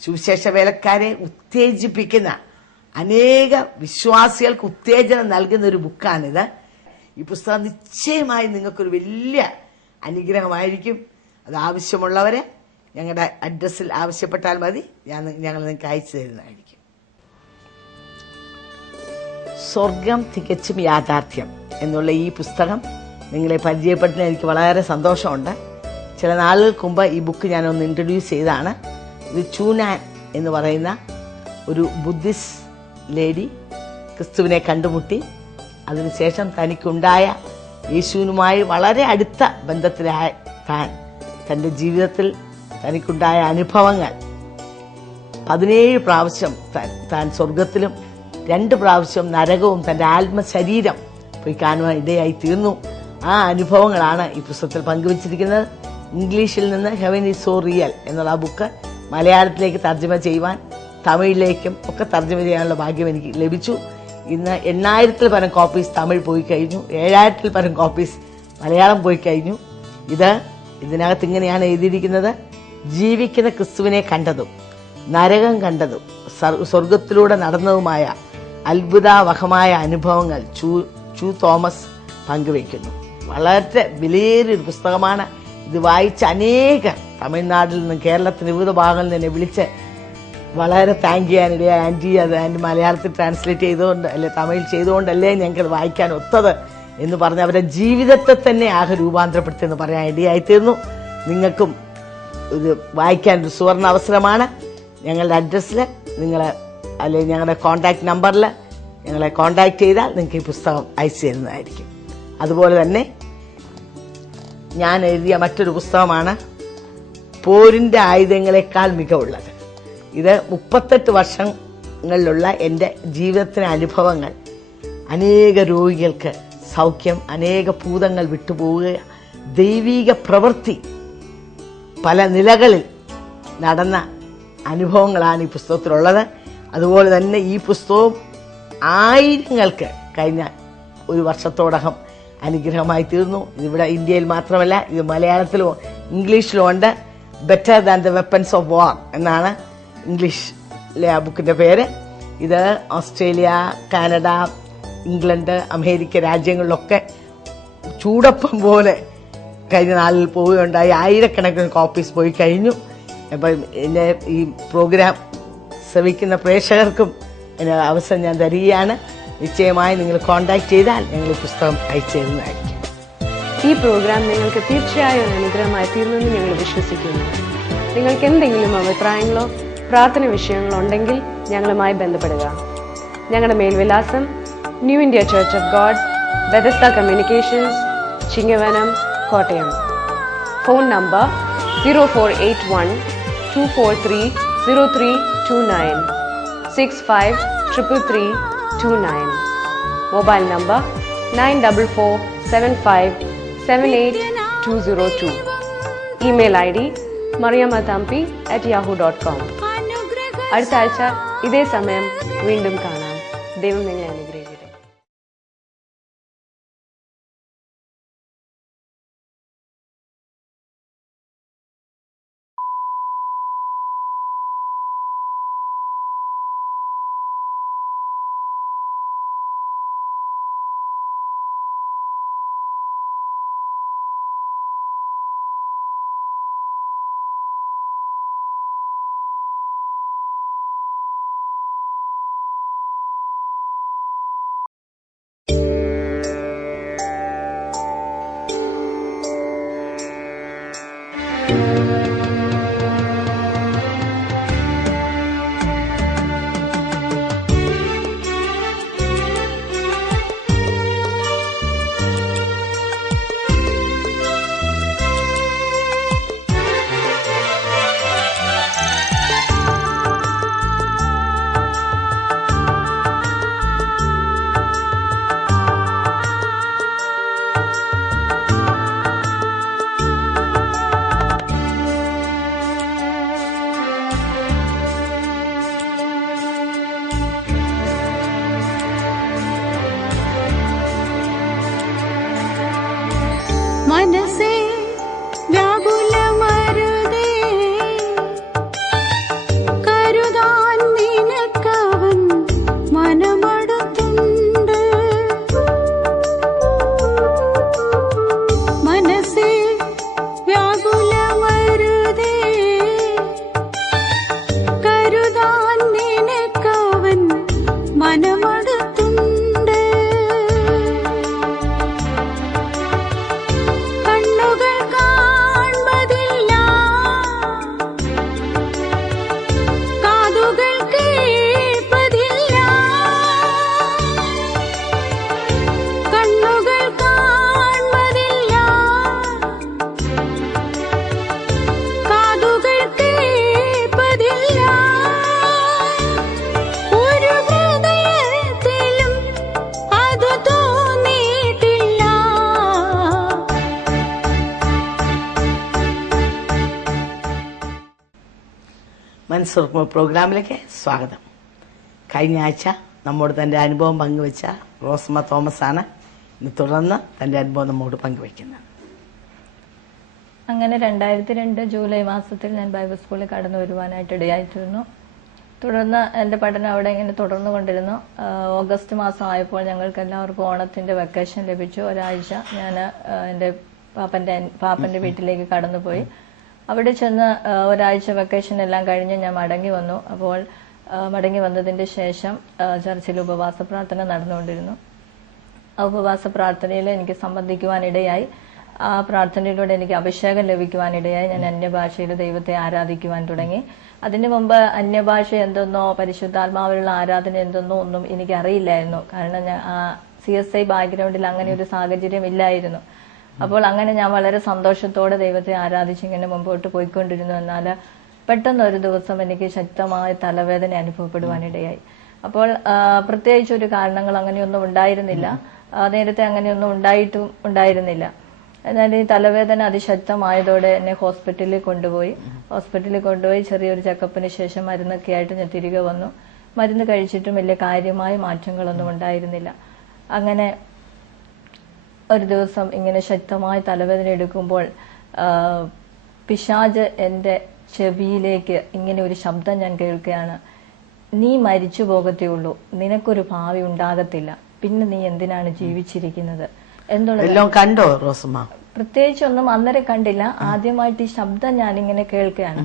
സുവിശേഷ വേലക്കാരെ ഉത്തേജിപ്പിക്കുന്ന, അനേക വിശ്വാസികൾക്ക് ഉത്തേജനം നൽകുന്ന ഒരു ബുക്കാണിത്. ഈ പുസ്തകം നിശ്ചയമായി നിങ്ങൾക്കൊരു വലിയ അനുഗ്രഹമായിരിക്കും. അത് ആവശ്യമുള്ളവരെ ഞങ്ങളുടെ അഡ്രസ്സിൽ ആവശ്യപ്പെട്ടാൽ മതി, ഞങ്ങൾ നിങ്ങൾക്ക് അയച്ചു തരുന്നതായിരിക്കും. സ്വർഗം തികച്ചും യാഥാർത്ഥ്യം എന്നുള്ള ഈ പുസ്തകം നിങ്ങളെ പരിചയപ്പെടുത്തുന്ന എനിക്ക് വളരെ സന്തോഷമുണ്ട്. ചില നാളുകൾക്ക് മുമ്പ് ഈ ബുക്ക് ഞാനൊന്ന് ഇൻട്രൊഡ്യൂസ് ചെയ്തതാണ്. ഇത് ചൂനാൻ എന്ന് പറയുന്ന ഒരു ബുദ്ധിസ്റ്റ് ലേഡി ക്രിസ്തുവിനെ കണ്ടുമുട്ടി അതിനുശേഷം തനിക്കുണ്ടായ യേശുവിനുമായി വളരെ അടുത്ത ബന്ധത്തിലായ തൻ്റെ ജീവിതത്തിൽ തനിക്കുണ്ടായ അനുഭവങ്ങൾ 17 പ്രാവശ്യം താൻ സ്വർഗത്തിലും 2 പ്രാവശ്യം നരകവും തൻ്റെ ആത്മശരീരം പോയി കാണുവാൻ ഇടയായി തീർന്നു. ആ അനുഭവങ്ങളാണ് ഈ പുസ്തകത്തിൽ പങ്കുവച്ചിരിക്കുന്നത്. ഇംഗ്ലീഷിൽ നിന്ന് ഹെവൻ ഈസ് സോ റിയൽ എന്നുള്ള ആ ബുക്ക് മലയാളത്തിലേക്ക് തർജ്ജമ ചെയ്യുവാൻ, തമിഴിലേക്കും ഒക്കെ തർജ്ജമ ചെയ്യാനുള്ള ഭാഗ്യം എനിക്ക് ലഭിച്ചു. ഇന്ന് 8,000-ൽ പരം കോപ്പീസ് തമിഴ് പോയി കഴിഞ്ഞു, 7,000-ൽ പരം കോപ്പീസ് മലയാളം പോയി കഴിഞ്ഞു. ഇതിനകത്ത് ഇങ്ങനെയാണ് എഴുതിയിരിക്കുന്നത്: ജീവിക്കുന്ന ക്രിസ്തുവിനെ കണ്ടതും നരകം കണ്ടതും സ്വർഗത്തിലൂടെ നടന്നതുമായ അത്ഭുതാവഹമായ അനുഭവങ്ങൾ ചു തോമസ് പങ്കുവയ്ക്കുന്നു. വളരെ വിലയേറിയൊരു പുസ്തകമാണ്. ഇത് വായിച്ച അനേകം തമിഴ്നാട്ടിൽ നിന്നും കേരളത്തിന്റെ വിവിധ ഭാഗങ്ങളിൽ നിന്ന് വിളിച്ച് വളരെ താങ്ക് ചെയ്യാനിടയാ. ആൻറ്റി, അത് ആൻറ്റി മലയാളത്തിൽ ട്രാൻസ്ലേറ്റ് ചെയ്തുകൊണ്ട് അല്ലെ തമിഴിൽ ചെയ്തുകൊണ്ടല്ലേ ഞങ്ങൾക്ക് വായിക്കാൻ ഒത്തത് എന്ന് പറഞ്ഞ് അവരുടെ ജീവിതത്തെ തന്നെ ആകെ രൂപാന്തരപ്പെടുത്തിയെന്ന് പറയാൻ ഇടയായിത്തീർന്നു. നിങ്ങൾക്കും ഇത് വായിക്കാൻ ഒരു സുവർണ അവസരമാണ്. ഞങ്ങളുടെ അഡ്രസ്സിൽ നിങ്ങൾ അല്ലെങ്കിൽ ഞങ്ങളുടെ കോൺടാക്ട് നമ്പറിൽ ഞങ്ങളെ കോൺടാക്ട് ചെയ്താൽ നിങ്ങൾക്ക് ഈ പുസ്തകം അയച്ചു തരുന്നതായിരിക്കും. അതുപോലെ തന്നെ ഞാൻ എഴുതിയ മറ്റൊരു പുസ്തകമാണ് പോരിന്റെ ആയുധങ്ങളെക്കാൾ മികവുള്ളത്. ഇത് 38 വർഷങ്ങളിലുള്ള എൻ്റെ ജീവിതത്തിലെ അനുഭവങ്ങൾ, അനേക രോഗികൾക്ക് സൗഖ്യം, അനേക ഭൂതങ്ങൾ വിട്ടുപോവുക, ദൈവിക പ്രവൃത്തി പല നിലകളിൽ നടന്ന അനുഭവങ്ങളാണ് ഈ പുസ്തകത്തിലുള്ളത്. അതുപോലെ തന്നെ ഈ പുസ്തകവും ആയിരങ്ങൾക്ക് കഴിഞ്ഞ ഒരു വർഷത്തോടകം അനുഗ്രഹമായി തീർന്നു. ഇതിവിടെ ഇന്ത്യയിൽ മാത്രമല്ല, ഇത് മലയാളത്തിലും ഇംഗ്ലീഷിലും ഉണ്ട്. Better than the weapons of വാർ എന്നാണ് ഇംഗ്ലീഷിലെ ആ ബുക്കിന്റെ പേര്. ഇത് ഓസ്ട്രേലിയ, കാനഡ, ഇംഗ്ലണ്ട്, അമേരിക്ക രാജ്യങ്ങളിലൊക്കെ ചൂടപ്പം പോലെ കഴിഞ്ഞ നാളിൽ പോവുകയുണ്ടായി. ആയിരക്കണക്കിന് കോപ്പീസ് പോയി കഴിഞ്ഞു. അപ്പം എൻ്റെ ഈ പ്രോഗ്രാം ശ്രവിക്കുന്ന പ്രേക്ഷകർക്കും എൻ്റെ അവസരം ഞാൻ തരികയാണ്. നിശ്ചയമായി നിങ്ങൾ കോൺടാക്ട് ചെയ്താൽ ഞങ്ങൾ ഈ പുസ്തകം അയച്ചു തരുന്നതായിരിക്കും. ഈ പ്രോഗ്രാം നിങ്ങൾക്ക് തീർച്ചയായും ഒരു അനുഗ്രഹമായി തീർന്നെന്ന് ഞങ്ങൾ വിശ്വസിക്കുന്നു. നിങ്ങൾക്ക് എന്തെങ്കിലും അഭിപ്രായങ്ങളോ പ്രാർത്ഥന വിഷയങ്ങളോ ഉണ്ടെങ്കിൽ ഞങ്ങളുമായി ബന്ധപ്പെടുക. ഞങ്ങളുടെ മേൽവിലാസം: new India church of God, Bethesda communications, Chingavanam, Kottayam. Phone number 0481-243-0329, 653339. Mobile number 9447578202. Email ID mariamathampi@yahoo.com. അടുത്ത ആഴ്ച ഇതേ സമയം വീണ്ടും കാണാം. ദൈവം നിങ്ങളെ അനുഗ്രഹിക്കട്ടെ. മനസ്സേ വ്യാകുലമരുതേ, കരുതാൻ നിനക്കവൻ മനമടുത്തുണ്ട്. മനസ്സേ വ്യാകുലമരുതേ, കരുതാൻ നിനക്കവൻ മനമടുത്തുണ്ട്. കണ്ണുകൾ കാൺമതില്ല, കാതുകൾ കേൾപ്പതില്ല. കണ്ണുകൾ കാൺമതില്ല, കാതുകൾ കേൾപ്പതില്ല. ഒരു ഹൃദയത്തിലും അത് തോന്നിയിട്ടില്ല. മൻസൂർ പ്രോഗ്രാമിലേക്ക് സ്വാഗതം. കഴിഞ്ഞ ആഴ്ച നമ്മോട് തന്റെ അനുഭവം പങ്കുവെച്ച റോസ്മ തോമസ് ആണ് ഇന്ന് തുടർന്ന് തന്റെ അനുഭവം നമ്മോട് പങ്കുവെക്കുന്നത്. അങ്ങനെ 2002 ജൂലൈ മാസത്തിൽ ഞാൻ ബൈബിൾ സ്കൂളിൽ കടന്നു വരുവാനായിട്ട് ഇടയായിത്തീർന്നു. തുടർന്ന് എൻ്റെ പഠനം അവിടെ ഇങ്ങനെ തുടർന്നു കൊണ്ടിരുന്നു. ഓഗസ്റ്റ് മാസം ആയപ്പോൾ ഞങ്ങൾക്ക് എല്ലാവർക്കും ഓണത്തിന്റെ വെക്കേഷൻ ലഭിച്ചു. ഒരാഴ്ച ഞാൻ എൻ്റെ പാപ്പന്റെ വീട്ടിലേക്ക് കടന്നുപോയി. അവിടെ ചെന്ന് ഒരാഴ്ച വെക്കേഷൻ എല്ലാം കഴിഞ്ഞ് ഞാൻ മടങ്ങി വന്നു. അപ്പോൾ മടങ്ങി വന്നതിന്റെ ശേഷം ചർച്ചിൽ ഉപവാസ പ്രാർത്ഥന നടന്നുകൊണ്ടിരുന്നു. ആ ഉപവാസ പ്രാർത്ഥനയിൽ എനിക്ക് സംബന്ധിക്കുവാനിടയായി. ആ പ്രാർത്ഥനയിലൂടെ എനിക്ക് അഭിഷേകം ലഭിക്കുവാനിടയായി. ഞാൻ അന്യഭാഷയിൽ ദൈവത്തെ ആരാധിക്കുവാൻ തുടങ്ങി. അതിനു മുമ്പ് അന്യഭാഷ എന്തെന്നോ പരിശുദ്ധാത്മാവിലുള്ള ആരാധന എന്തെന്നോ ഒന്നും എനിക്ക് അറിയില്ലായിരുന്നു. കാരണം ഞാൻ CSI ബാക്ക്ഗ്രൗണ്ടിൽ അങ്ങനെ ഒരു സാഹചര്യം ഇല്ലായിരുന്നു. അപ്പോൾ അങ്ങനെ ഞാൻ വളരെ സന്തോഷത്തോടെ ദൈവത്തെ ആരാധിച്ച് ഇങ്ങനെ മുമ്പോട്ട് പോയിക്കൊണ്ടിരുന്നു. എന്നാൽ പെട്ടെന്ന് ഒരു ദിവസം എനിക്ക് ശക്തമായ തലവേദന അനുഭവപ്പെടുവാനിടയായി. അപ്പോൾ പ്രത്യേകിച്ച് ഒരു കാരണങ്ങൾ അങ്ങനെയൊന്നും ഉണ്ടായിരുന്നില്ല. നേരത്തെ അങ്ങനെയൊന്നും ഉണ്ടായിരുന്നില്ല. എന്നാൽ ഈ തലവേദന അതിശക്തമായതോടെ എന്നെ ഹോസ്പിറ്റലിൽ കൊണ്ടുപോയി ചെറിയൊരു ചെക്കപ്പിന് ശേഷം മരുന്നൊക്കെ ആയിട്ട് ഞാൻ തിരികെ വന്നു. മരുന്ന് കഴിച്ചിട്ടും വലിയ കാര്യമായ മാറ്റങ്ങളൊന്നും ഉണ്ടായിരുന്നില്ല. അങ്ങനെ ഒരു ദിവസം ഇങ്ങനെ ശക്തമായി തലവേദന എടുക്കുമ്പോൾ പിശാച് എൻ്റെ ചെവിയിലേക്ക് ഇങ്ങനെ ഒരു ശബ്ദം ഞാൻ കേൾക്കുകയാണ്. നീ മരിച്ചു പോകത്തേ ഉള്ളൂ, നിനക്കൊരു ഭാവി ഉണ്ടാകത്തില്ല, പിന്നെ നീ എന്തിനാണ് ജീവിച്ചിരിക്കുന്നത് എന്നുള്ളത്. കണ്ടോ റോസമ്മ? പ്രത്യേകിച്ചൊന്നും അന്നേരം കണ്ടില്ല. ആദ്യമായിട്ട് ഈ ശബ്ദം ഞാനിങ്ങനെ കേൾക്കുകയാണ്.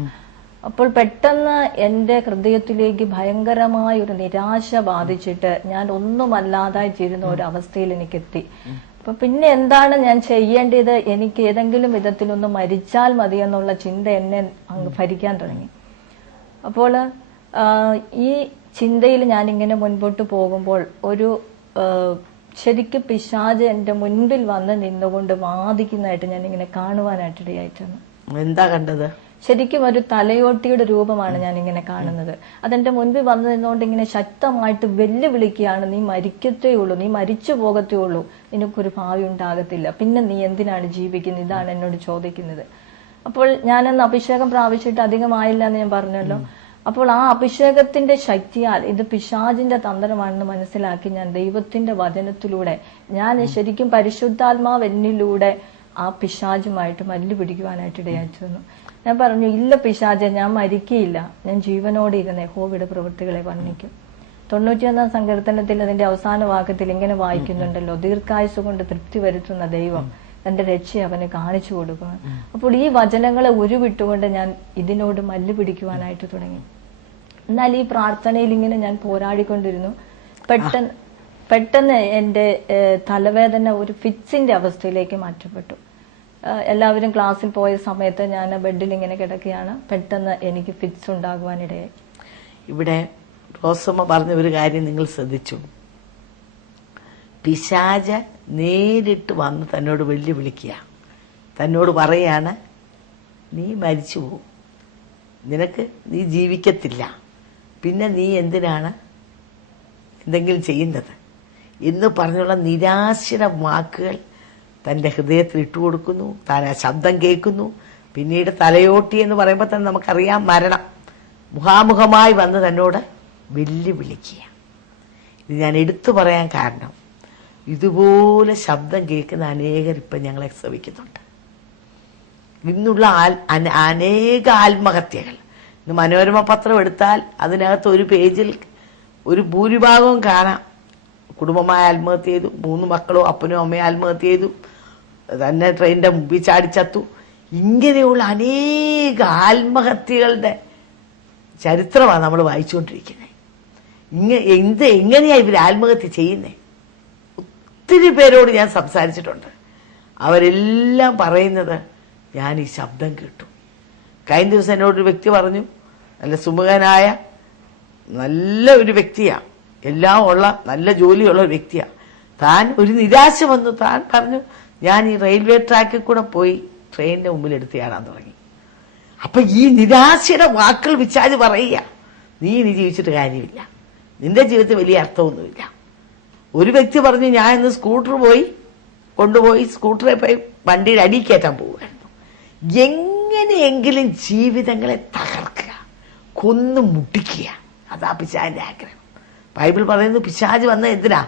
അപ്പോൾ പെട്ടെന്ന് എന്റെ ഹൃദയത്തിലേക്ക് ഭയങ്കരമായ ഒരു നിരാശ ബാധിച്ചിട്ട് ഞാൻ ഒന്നുമല്ലാതായി തീരുന്ന ഒരു അവസ്ഥയിൽ എനിക്കെത്തി. അപ്പൊ പിന്നെ എന്താണ് ഞാൻ ചെയ്യേണ്ടത്? എനിക്ക് ഏതെങ്കിലും വിധത്തിലൊന്ന് മരിച്ചാൽ മതി എന്നുള്ള ചിന്ത എന്നെ ഭരിക്കാൻ തുടങ്ങി. അപ്പോൾ ഈ ചിന്തയിൽ ഞാനിങ്ങനെ മുൻപോട്ട് പോകുമ്പോൾ ഒരു ശരിക്കും പിശാച് എന്റെ മുൻപിൽ വന്ന് നിന്നുകൊണ്ട് വാദിക്കുന്നതായിട്ട് ഞാനിങ്ങനെ കാണുവാനായിട്ട് ഇടയായിട്ടാണ്. എന്താ കണ്ടത്? ശരിക്കും ഒരു തലയോട്ടിയുടെ രൂപമാണ് ഞാൻ ഇങ്ങനെ കാണുന്നത്. അതെന്റെ മുൻപിൽ വന്നു നിന്നുകൊണ്ട് ഇങ്ങനെ ശക്തമായിട്ട് വെല്ലുവിളിക്കുകയാണ്. നീ മരിക്കത്തേ ഉള്ളൂ, നീ മരിച്ചു പോകത്തേ ഉള്ളൂ, നിനക്കൊരു ഭാവി ഉണ്ടാകത്തില്ല, പിന്നെ നീ എന്തിനാണ് ജീവിക്കുന്നത്? ഇതാണ് എന്നോട് ചോദിക്കുന്നത്. അപ്പോൾ ഞാനന്ന് അഭിഷേകം പ്രാപിച്ചിട്ട് അധികമായില്ല എന്ന് ഞാൻ പറഞ്ഞല്ലോ. അപ്പോൾ ആ അഭിഷേകത്തിന്റെ ശക്തിയാൽ ഇത് പിശാചിന്റെ തന്ത്രമാണെന്ന് മനസ്സിലാക്കി ഞാൻ ദൈവത്തിന്റെ വചനത്തിലൂടെ ഞാൻ ശരിക്കും പരിശുദ്ധാത്മാവ് എന്നിലൂടെ ആ പിശാചുമായിട്ട് മല്ലു പിടിക്കുവാനായിട്ട് ഇടയായിരുന്നു. ഞാൻ പറഞ്ഞു, ഇല്ല പിശാചെ, ഞാൻ മരിക്കയില്ല, ഞാൻ ജീവനോടെ ഇരുന്ന് യഹോവയുടെ പ്രവൃത്തികളെ വർണ്ണിക്കും. 91 സങ്കീർത്തനത്തിൽ അതിന്റെ അവസാന വാക്യത്തിൽ ഇങ്ങനെ വായിക്കുന്നുണ്ടല്ലോ, ദീർഘായുസ് കൊണ്ട് തൃപ്തി വരുത്തുന്ന ദൈവം തന്റെ രക്ഷ അവന് കാണിച്ചു കൊടുക്കണം. അപ്പോൾ ഈ വചനങ്ങളെ ഉരുവിട്ടുകൊണ്ട് ഞാൻ ഇതിനോട് മല്ലു പിടിക്കുവാനായിട്ട് തുടങ്ങി. എന്നാൽ ഈ പ്രാർത്ഥനയിൽ ഇങ്ങനെ ഞാൻ പോരാടിക്കൊണ്ടിരുന്നു. പെട്ടെന്ന് എന്റെ തലവേദന ഒരു ഫിറ്റ്സിന്റെ അവസ്ഥയിലേക്ക് മാറ്റപ്പെട്ടു. എല്ലാവരും ക്ലാസ്സിൽ പോയ സമയത്ത് ഞാൻ ബെഡിൽ ഇങ്ങനെ കിടക്കുകയാണ്. പെട്ടെന്ന് എനിക്ക് ഫിറ്റ്സ് ഉണ്ടാകുവാനിടയായി. ഇവിടെ റോസമ്മ പറഞ്ഞ ഒരു കാര്യം നിങ്ങൾ ശ്രദ്ധിച്ചു. പിശാച നേരിട്ട് വന്ന് തന്നോട് വെല്ലുവിളിക്കുക, തന്നോട് പറയാണ്, നീ മരിച്ചു പോകും, നീ ജീവിക്കത്തില്ല, പിന്നെ നീ എന്തിനാണ് എന്തെങ്കിലും ചെയ്യുന്നത് എന്ന് പറഞ്ഞുള്ള നിരാശയുടെ വാക്കുകൾ തൻ്റെ ഹൃദയത്തിൽ ഇട്ടുകൊടുക്കുന്നു. താൻ ആ ശബ്ദം കേൾക്കുന്നു. പിന്നീട് തലയോട്ടി എന്ന് പറയുമ്പോൾ തന്നെ നമുക്കറിയാം, മരണം മുഖാമുഖമായി വന്ന് തന്നോട് വെല്ലുവിളിക്കുക. ഇത് ഞാൻ എടുത്തു പറയാൻ കാരണം, ഇതുപോലെ ശബ്ദം കേൾക്കുന്ന അനേകർ ഇപ്പം ഞങ്ങളെ ശ്രവിക്കുന്നുണ്ട്. ഇന്നുള്ള അനേക ആത്മഹത്യകൾ, ഇന്ന് മനോരമ പത്രം എടുത്താൽ അതിനകത്ത് ഒരു പേജിൽ ഒരു ഭൂരിഭാഗവും കാണാം, കുടുംബമായ ആത്മഹത്യ ചെയ്തു, 3 മക്കളോ അപ്പനോ അമ്മയോ ആത്മഹത്യ ചെയ്തു, തന്നെ ട്രെയിനിന്റെ മുമ്പിൽ ചാടിച്ചത്തു. ഇങ്ങനെയുള്ള അനേക ആത്മഹത്യകളുടെ ചരിത്രമാണ് നമ്മൾ വായിച്ചുകൊണ്ടിരിക്കുന്നത്. എങ്ങനെയാ ഇവർ ആത്മഹത്യ ചെയ്യുന്നേ? ഒത്തിരി പേരോട് ഞാൻ സംസാരിച്ചിട്ടുണ്ട്. അവരെല്ലാം പറയുന്നത്, ഞാൻ ഈ ശബ്ദം കേട്ടു. കഴിഞ്ഞ ദിവസം എന്നോടൊരു വ്യക്തി പറഞ്ഞു, നല്ല സുമുഖനായ നല്ല ഒരു വ്യക്തിയാ, എല്ലാം ഉള്ള നല്ല ജോലിയുള്ള ഒരു വ്യക്തിയാ. താൻ ഒരു നിരാശ വന്നു. താൻ പറഞ്ഞു, ഞാൻ ഈ റെയിൽവേ ട്രാക്കിൽ കൂടെ പോയി ട്രെയിനിന്റെ മുമ്പിൽ എടുത്ത് ചാടാൻ തുടങ്ങി. അപ്പൊ ഈ നിരാശയുടെ വാക്കുകൾ പിശാച് പറയുക, നീ ഇനി ജീവിച്ചിട്ട് കാര്യമില്ല, നിന്റെ ജീവിതത്തിൽ വലിയ അർത്ഥമൊന്നുമില്ല. ഒരു വ്യക്തി പറഞ്ഞു, ഞാൻ ഇന്ന് സ്കൂട്ടർ കൊണ്ടുപോയി സ്കൂട്ടറെ പോയി വണ്ടിയുടെ അടി കയറ്റാൻ പോവുകയായിരുന്നു. എങ്ങനെയെങ്കിലും ജീവിതങ്ങളെ തകർക്കുക, കൊന്നു മുട്ടിക്കുക, അതാ പിശാചിന്റെ ആഗ്രഹം. ബൈബിൾ പറയുന്നു, പിശാച് വന്ന എന്തിനാ?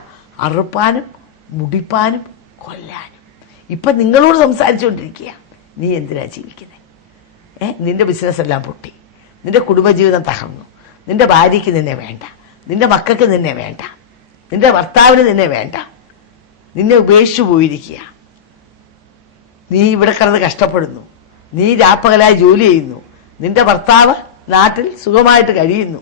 അറുപ്പാനും മുടിപ്പാനും കൊല്ലാനും. ഇപ്പൊ നിങ്ങളോട് സംസാരിച്ചുകൊണ്ടിരിക്കുക, നീ എന്തിനാ ജീവിക്കുന്നത്? നിന്റെ ബിസിനസ് എല്ലാം പൊട്ടി, നിന്റെ കുടുംബജീവിതം തകർന്നു, നിന്റെ ഭാര്യയ്ക്ക് നിന്നെ വേണ്ട, നിന്റെ മക്കൾക്ക് നിന്നെ വേണ്ട, നിന്റെ ഭർത്താവിന് നിന്നെ വേണ്ട, നിന്നെ ഉപേക്ഷിച്ചു പോയിരിക്കുക, നീ ഇവിടെ കിടന്ന് കഷ്ടപ്പെടുന്നു, നീ രാപ്പകലായി ജോലി ചെയ്യുന്നു, നിന്റെ ഭർത്താവ് നാട്ടിൽ സുഖമായിട്ട് കഴിയുന്നു.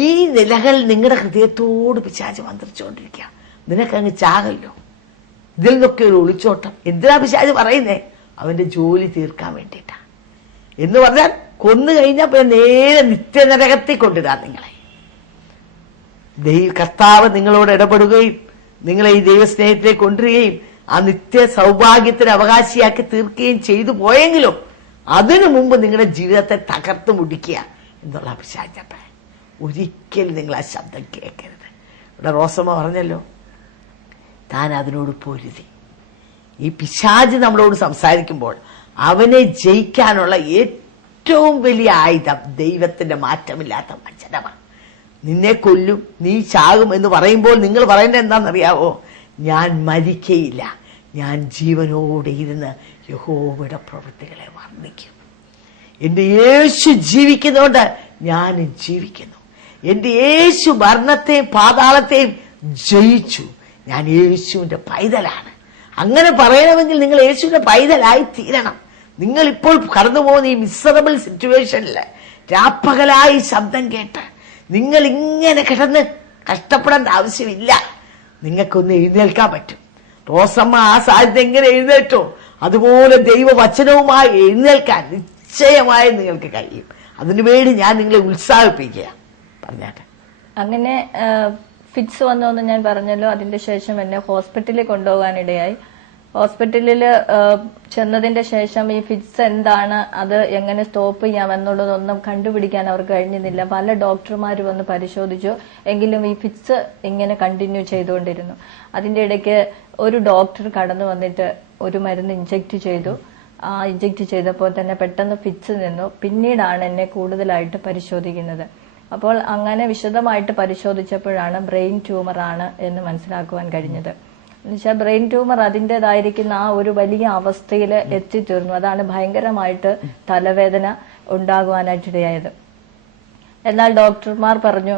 ഈ നിലകൾ നിങ്ങളുടെ ഹൃദയത്തോട് പിശാച് മന്ത്രിച്ചുകൊണ്ടിരിക്കുക. നിനക്കങ്ങ് ചാകല്ലോ. ഇതിൽ നിന്നൊക്കെ ഒരു ഒളിച്ചോട്ടം. എന്തിനാ പിശാച് പറയുന്നേ? അവന്റെ ജോലി തീർക്കാൻ വേണ്ടിയിട്ടാ. എന്ന് പറഞ്ഞാൽ കൊന്നു കഴിഞ്ഞാൽ പിന്നെ നേരെ നിത്യനരകത്തിൽ കൊണ്ടിടാം നിങ്ങളെ. കർത്താവ് നിങ്ങളോട് ഇടപെടുകയും നിങ്ങളെ ഈ ദൈവസ്നേഹത്തിലേക്ക് കൊണ്ടുവരികയും ആ നിത്യ സൗഭാഗ്യത്തിന് അവകാശിയാക്കി തീർക്കുകയും ചെയ്തു പോയെങ്കിലും അതിനു മുമ്പ് നിങ്ങളുടെ ജീവിതത്തെ തകർത്ത് മുടിക്കുക എന്നുള്ള പിശാചാണ്. ഒരിക്കലും നിങ്ങൾ ആ ശബ്ദം കേൾക്കരുത്. ഇവിടെ റോസമ്മ പറഞ്ഞല്ലോ, താൻ അതിനോട് പൊരുതി. ഈ പിശാച് നമ്മളോട് സംസാരിക്കുമ്പോൾ അവനെ ജയിക്കാനുള്ള ഏറ്റവും വലിയ ആയുധം ദൈവത്തിന്റെ മാറ്റമില്ലാത്ത വചനമാണ്. നിന്നെ കൊല്ലും, നീ ചാകും എന്ന് പറയുമ്പോൾ നിങ്ങൾ പറയേണ്ടത് എന്താണെന്നറിയാവോ? ഞാൻ മരിക്കയില്ല, ഞാൻ ജീവനോടെ ഇരുന്ന് യഹോവയുടെ പ്രവൃത്തികളെ വർണ്ണിക്കും. എന്റെ യേശു ജീവിക്കുന്നതുകൊണ്ട് ഞാനും ജീവിക്കുന്നു. എന്റെ യേശു മരണത്തെയും പാതാളത്തെയും ജയിച്ചു. ഞാൻ യേശുവിന്റെ പൈതലാണ്. അങ്ങനെ പറയണമെങ്കിൽ നിങ്ങൾ യേശുവിന്റെ പൈതലായി തീരണം. നിങ്ങൾ ഇപ്പോൾ കടന്നു പോകുന്ന ഈ മിസറബിൾ സിറ്റുവേഷനില് രാപ്പകലായി ശബ്ദം കേട്ട് നിങ്ങൾ ഇങ്ങനെ കിടന്ന് കഷ്ടപ്പെടേണ്ട ആവശ്യമില്ല. നിങ്ങൾക്കൊന്ന് എഴുന്നേൽക്കാൻ പറ്റും. റോസമ്മ ആ സാധ്യത എങ്ങനെ എഴുന്നേറ്റോ അതുപോലെ ദൈവവചനവുമായി എഴുന്നേൽക്കാൻ നിശ്ചയമായി നിങ്ങൾക്ക് കഴിയും. അതിനുവേണ്ടി ഞാൻ നിങ്ങളെ ഉത്സാഹിപ്പിക്കുക. പറഞ്ഞാട്ടെ. അങ്ങനെ ഫിറ്റ്സ് വന്നോന്ന് ഞാൻ പറഞ്ഞല്ലോ. അതിന്റെ ശേഷം എന്നെ ഹോസ്പിറ്റലിൽ കൊണ്ടുപോകാനിടയായി. ഹോസ്പിറ്റലിൽ ചെന്നതിന്റെ ശേഷം ഈ ഫിറ്റ്സ് എന്താണ്, അത് എങ്ങനെ സ്റ്റോപ്പ് ചെയ്യാം എന്നുള്ളതൊന്നും കണ്ടുപിടിക്കാൻ അവർക്ക് കഴിഞ്ഞിരുന്നില്ല. പല ഡോക്ടർമാർ വന്ന് പരിശോധിച്ചു, എങ്കിലും ഈ ഫിറ്റ്സ് ഇങ്ങനെ കണ്ടിന്യൂ ചെയ്തുകൊണ്ടിരുന്നു. അതിന്റെ ഇടയ്ക്ക് ഒരു ഡോക്ടർ കടന്നു വന്നിട്ട് ഒരു മരുന്ന് ഇഞ്ചെക്ട് ചെയ്തു. ഇഞ്ചെക്ട് ചെയ്തപ്പോൾ തന്നെ പെട്ടെന്ന് ഫിറ്റ്സ് നിന്നു. പിന്നീടാണ് എന്നെ കൂടുതലായിട്ട് പരിശോധിക്കുന്നത്. അപ്പോൾ അങ്ങനെ വിശദമായിട്ട് പരിശോധിച്ചപ്പോഴാണ് ബ്രെയിൻ ട്യൂമർ ആണ് എന്ന് മനസ്സിലാക്കുവാൻ കഴിഞ്ഞത്. എന്നുവെച്ചാൽ ബ്രെയിൻ ട്യൂമർ അതിൻ്റെതായിരിക്കുന്ന ആ ഒരു വലിയ അവസ്ഥയിൽ എത്തിത്തീർന്നു. അതാണ് ഭയങ്കരമായിട്ട് തലവേദന ഉണ്ടാകുവാനായിട്ടിടയായത്. എന്നാൽ ഡോക്ടർമാർ പറഞ്ഞു,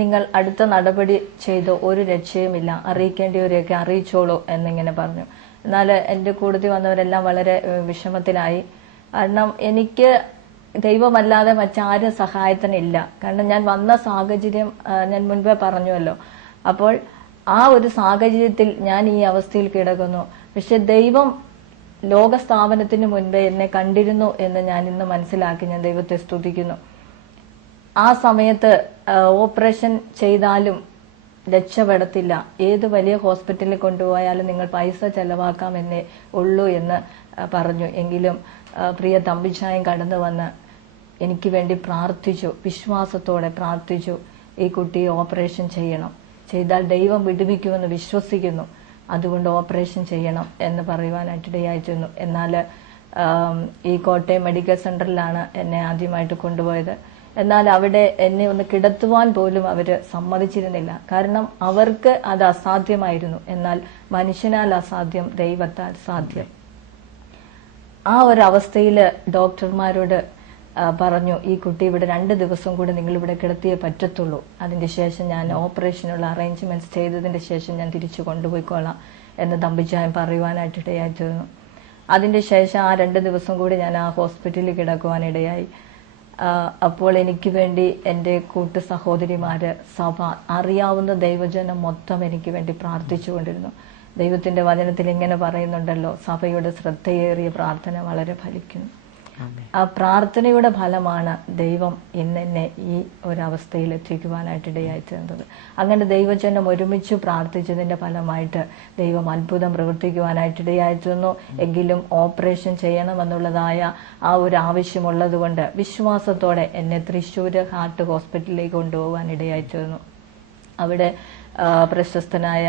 നിങ്ങൾ അടുത്ത നടപടി ചെയ്തോ, ഒരു രക്ഷയുമില്ല, അറിയിക്കേണ്ടിയവരെയൊക്കെ അറിയിച്ചോളൂ എന്നിങ്ങനെ പറഞ്ഞു. എന്നാൽ എൻ്റെ കൂടുതൽ വന്നവരെല്ലാം വളരെ വിഷമത്തിലായി. കാരണം എനിക്ക് ദൈവമല്ലാതെ മറ്റാരും സഹായത്തിനില്ല. കാരണം ഞാൻ വന്ന സാഹചര്യം ഞാൻ മുൻപേ പറഞ്ഞുവല്ലോ. അപ്പോൾ ആ ഒരു സാഹചര്യത്തിൽ ഞാൻ ഈ അവസ്ഥയിൽ കിടക്കുന്നു. പക്ഷെ ദൈവം ലോകസ്ഥാപനത്തിന് മുൻപേ എന്നെ കണ്ടിരുന്നു എന്ന് ഞാൻ ഇന്ന് മനസ്സിലാക്കി. ഞാൻ ദൈവത്തെ സ്തുതിക്കുന്നു. ആ സമയത്ത് ഓപ്പറേഷൻ ചെയ്താലും രക്ഷപ്പെടത്തില്ല. ഏത് വലിയ ഹോസ്പിറ്റലിൽ കൊണ്ടുപോയാലും നിങ്ങൾ പൈസ ചെലവാക്കാമെന്നേ ഉള്ളൂ എന്ന് പറഞ്ഞു. എങ്കിലും പ്രിയ തമ്പിച്ചായം കടന്നു വന്ന് എനിക്ക് വേണ്ടി പ്രാർത്ഥിച്ചു, വിശ്വാസത്തോടെ പ്രാർത്ഥിച്ചു. ഈ കുട്ടിയെ ഓപ്പറേഷൻ ചെയ്യണം, ചെയ്താൽ ദൈവം വിടുവിക്കുമെന്ന് വിശ്വസിക്കുന്നു, അതുകൊണ്ട് ഓപ്പറേഷൻ ചെയ്യണം എന്ന് പറയുവാനായിട്ടിടയായിരുന്നു. എന്നാൽ ഈ കോട്ടയം മെഡിക്കൽ സെന്ററിലാണ് എന്നെ ആദ്യമായിട്ട് കൊണ്ടുപോയത്. എന്നാൽ അവിടെ എന്നെ ഒന്ന് കിടത്തുവാൻ പോലും അവര് സമ്മതിച്ചിരുന്നില്ല. കാരണം അവർക്ക് അത് അസാധ്യമായിരുന്നു. എന്നാൽ മനുഷ്യനാൽ അസാധ്യം, ദൈവത്താൽ സാധ്യം. ആ ഒരു അവസ്ഥയിൽ ഡോക്ടർമാരോട് പറഞ്ഞു, ഈ കുട്ടി ഇവിടെ 2 ദിവസം കൂടി നിങ്ങൾ ഇവിടെ കിടത്തിയേ പറ്റത്തുള്ളൂ. അതിന്റെ ശേഷം ഞാൻ ഓപ്പറേഷനുള്ള അറേഞ്ച്മെന്റ്സ് ചെയ്തതിന്റെ ശേഷം ഞാൻ തിരിച്ചു കൊണ്ടുപോയിക്കോളാം എന്ന് തമ്പിച്ചായം പറയുവാനായിട്ടിടയായിരുന്നു. അതിന്റെ ശേഷം ആ 2 ദിവസം കൂടി ഞാൻ ആ ഹോസ്പിറ്റലിൽ കിടക്കുവാനിടയായി. അപ്പോൾ എനിക്ക് വേണ്ടി എൻ്റെ കൂട്ടു സഹോദരിമാര്, സഭ, അറിയാവുന്ന ദൈവജനം മൊത്തം എനിക്ക് വേണ്ടി പ്രാർത്ഥിച്ചുകൊണ്ടിരുന്നു. ദൈവത്തിന്റെ വചനത്തിൽ ഇങ്ങനെ പറയുന്നുണ്ടല്ലോ, സഭയുടെ ശ്രദ്ധയേറിയ പ്രാർത്ഥന വളരെ ഫലിക്കുന്നു. ആ പ്രാർത്ഥനയുടെ ഫലമാണ് ദൈവം ഇന്നെന്നെ ഈ ഒരവസ്ഥയിൽ എത്തിക്കുവാനായിട്ടിടയായി തീർന്നത്. അങ്ങനെ ദൈവജനം ഒരുമിച്ച് പ്രാർത്ഥിച്ചതിന്റെ ഫലമായിട്ട് ദൈവം അത്ഭുതം പ്രവർത്തിക്കുവാനായിട്ടിടയായി തീർന്നു. എങ്കിലും ഓപ്പറേഷൻ ചെയ്യണമെന്നുള്ളതായ ആ ഒരു ആവശ്യമുള്ളത് കൊണ്ട് വിശ്വാസത്തോടെ എന്നെ തൃശ്ശൂര് ഹാർട്ട് ഹോസ്പിറ്റലിലേക്ക് കൊണ്ടുപോകാനിടയായി തീർന്നു. അവിടെ പ്രശസ്തനായ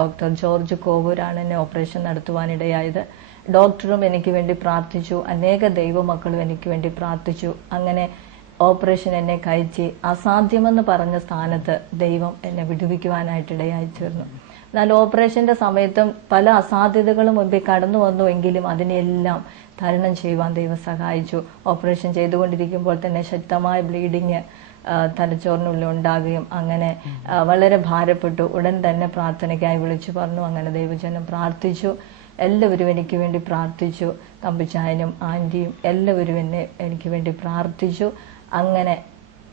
ഡോക്ടർ ജോർജ് കോവൂരാണ് എന്നെ ഓപ്പറേഷൻ നടത്തുവാനിടയായത്. ഡോക്ടറും എനിക്ക് വേണ്ടി പ്രാർത്ഥിച്ചു, അനേക ദൈവമക്കളും എനിക്ക് വേണ്ടി പ്രാർത്ഥിച്ചു. അങ്ങനെ ഓപ്പറേഷൻ എന്നെ കഴിച്ച് അസാധ്യമെന്ന് പറഞ്ഞ സ്ഥാനത്ത് ദൈവം എന്നെ വിടുവിക്കുവാനായിട്ടിടയായി തീർന്നു. എന്നാൽ ഓപ്പറേഷന്റെ സമയത്തും പല അസാധ്യതകളും മുൻപേ കടന്നു വന്നുവെങ്കിലും അതിനെല്ലാം തരണം ചെയ്യുവാൻ ദൈവം സഹായിച്ചു. ഓപ്പറേഷൻ ചെയ്തുകൊണ്ടിരിക്കുമ്പോൾ തന്നെ ശക്തമായ ബ്ലീഡിങ് തലച്ചോറിനുള്ളിൽ ഉണ്ടാകുകയും അങ്ങനെ വളരെ ഭാരപ്പെട്ടു. ഉടൻ തന്നെ പ്രാർത്ഥനയ്ക്കായി വിളിച്ചു പറഞ്ഞു. അങ്ങനെ ദൈവജനം പ്രാർത്ഥിച്ചു. എല്ലാവരും എനിക്ക് വേണ്ടി പ്രാർത്ഥിച്ചു. തമ്പിച്ചായനും ആന്റിയും എല്ലാവരും എനിക്ക് വേണ്ടി പ്രാർത്ഥിച്ചു. അങ്ങനെ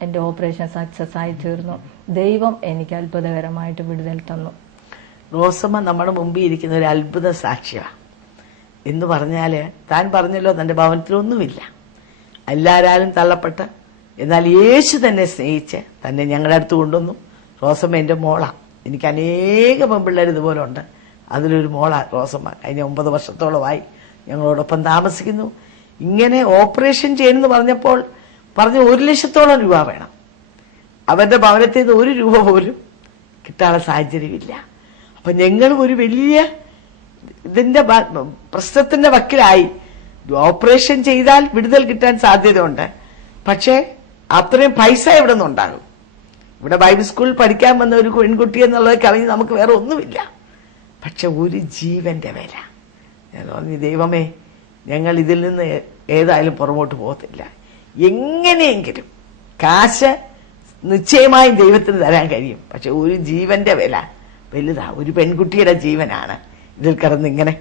എൻ്റെ ഓപ്പറേഷൻ സക്സസ് ആയി തീർന്നു. ദൈവം എനിക്ക് അത്ഭുതകരമായിട്ട് വിടുതൽ തന്നു. റോസമ്മ നമ്മുടെ മുമ്പിൽ ഇരിക്കുന്ന ഒരു അത്ഭുത സാക്ഷിയാണ് എന്ന് പറഞ്ഞാല്, താൻ പറഞ്ഞല്ലോ തന്റെ ഭവനത്തിലൊന്നുമില്ല, എല്ലാവരും തള്ളപ്പെട്ട്, എന്നാൽ യേശു തന്നെ സ്നേഹിച്ച് തന്നെ ഞങ്ങളുടെ അടുത്ത് കൊണ്ടുവന്നു. റോസമ്മ എൻ്റെ മോളാണ്. എനിക്ക് അനേക പെൺപിള്ളേർ ഇതുപോലെ ഉണ്ട്. അതിലൊരു മോളാണ് റോസമ്മ. കഴിഞ്ഞ 9 വർഷത്തോളമായി ഞങ്ങളോടൊപ്പം താമസിക്കുന്നു. ഇങ്ങനെ ഓപ്പറേഷൻ ചെയ്യുന്നെന്ന് പറഞ്ഞപ്പോൾ പറഞ്ഞ് 1 ലക്ഷത്തോളം രൂപ വേണം. അവരുടെ ഭവനത്തിൽ നിന്ന് 1 രൂപ പോലും കിട്ടാനുള്ള സാഹചര്യമില്ല. അപ്പൊ ഞങ്ങളും ഒരു വലിയ ഇതിന്റെ പ്രശ്നത്തിന്റെ വക്കിലായി. ഓപ്പറേഷൻ ചെയ്താൽ വിടുതൽ കിട്ടാൻ സാധ്യതയുണ്ട്, പക്ഷേ അത്രയും പൈസ എവിടെ നിന്നുണ്ടാകും? ഇവിടെ ബൈബിൾ സ്കൂളിൽ പഠിക്കാൻ വന്ന ഒരു പെൺകുട്ടി എന്നുള്ളത് കവിഞ്ഞ് നമുക്ക് വേറെ ഒന്നുമില്ല. പക്ഷെ ഒരു ജീവന്റെ വില. ഞാൻ പറഞ്ഞു, ദൈവമേ, ഞങ്ങൾ ഇതിൽ നിന്ന് ഏതായാലും പുറമോട്ട് പോകത്തില്ല. എങ്ങനെയെങ്കിലും കാശ് നിശ്ചയമായും ദൈവത്തിന് തരാൻ കഴിയും. പക്ഷെ ഒരു ജീവന്റെ വില വലുതാ. ഒരു പെൺകുട്ടിയുടെ ജീവനാണ് ഇതിൽ കിടന്ന് ഇങ്ങനെ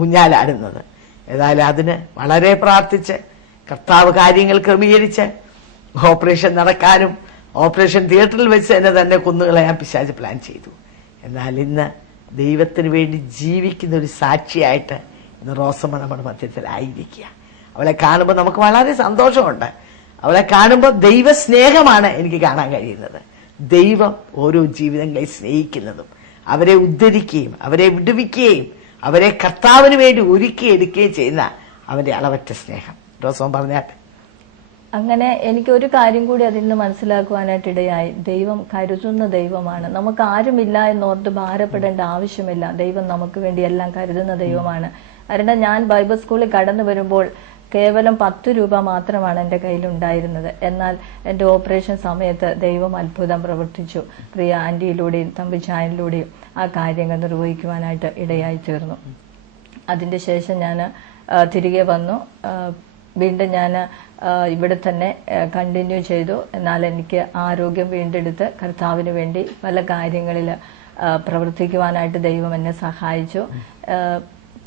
ഊഞ്ഞാലാടുന്നത്. ഏതായാലും അതിന് വളരെ പ്രാർത്ഥിച്ച് കർത്താവ് കാര്യങ്ങൾ ക്രമീകരിച്ച് ഓപ്പറേഷൻ നടക്കാനും ഓപ്പറേഷൻ തിയേറ്ററിൽ വെച്ച് തന്നെ കുന്നുകളയാൻ പിശാച് പ്ലാൻ ചെയ്തു. എന്നാൽ ഇന്ന് ദൈവത്തിന് വേണ്ടി ജീവിക്കുന്ന ഒരു സാക്ഷിയായിട്ട് ഇന്ന് റോസമ്മ നമ്മുടെ മധ്യത്തിലായിരിക്കുക. അവളെ കാണുമ്പോൾ നമുക്ക് വളരെ സന്തോഷമുണ്ട്. അവളെ കാണുമ്പോൾ ദൈവസ്നേഹമാണ് എനിക്ക് കാണാൻ കഴിയുന്നത്. ദൈവം ഓരോ ജീവിതങ്ങളെ സ്നേഹിക്കുന്നതും അവരെ ഉദ്ധരിക്കുകയും അവരെ വിടുവിക്കുകയും അവരെ കർത്താവിന് വേണ്ടി ഒരുക്കിയെടുക്കുകയും ചെയ്യുന്ന അവന്റെ അളവറ്റ സ്നേഹം. റോസമ്മ പറഞ്ഞാട്ടെ. അങ്ങനെ എനിക്ക് ഒരു കാര്യം കൂടി അതിൽ നിന്ന് മനസ്സിലാക്കുവാനായിട്ട് ഇടയായി. ദൈവം കരുതുന്ന ദൈവമാണ്. നമുക്ക് ആരുമില്ല എന്നോർത്ത് ഭാരപ്പെടേണ്ട ആവശ്യമില്ല. ദൈവം നമുക്ക് വേണ്ടി എല്ലാം കരുതുന്ന ദൈവമാണ്. കാരണം ഞാൻ ബൈബിൾ സ്കൂളിൽ കടന്നു വരുമ്പോൾ കേവലം 10 രൂപ മാത്രമാണ് എൻ്റെ കയ്യിലുണ്ടായിരുന്നത്. എന്നാൽ എൻ്റെ ഓപ്പറേഷൻ സമയത്ത് ദൈവം അത്ഭുതം പ്രവർത്തിച്ചു. പ്രിയ ആന്റിയിലൂടെയും തമ്പിച്ചായനിലൂടെയും ആ കാര്യങ്ങൾ നിർവഹിക്കുവാനായിട്ട് ഇടയായി തീർന്നു. അതിന്റെ ശേഷം ഞാൻ തിരികെ വന്നു. വീണ്ടും ഞാൻ ഇവിടെ തന്നെ കണ്ടിന്യൂ ചെയ്തു. എന്നാൽ എനിക്ക് ആരോഗ്യം വീണ്ടെടുത്ത് കർത്താവിന് വേണ്ടി പല കാര്യങ്ങളിൽ പ്രവർത്തിക്കുവാനായിട്ട് ദൈവം എന്നെ സഹായിച്ചു.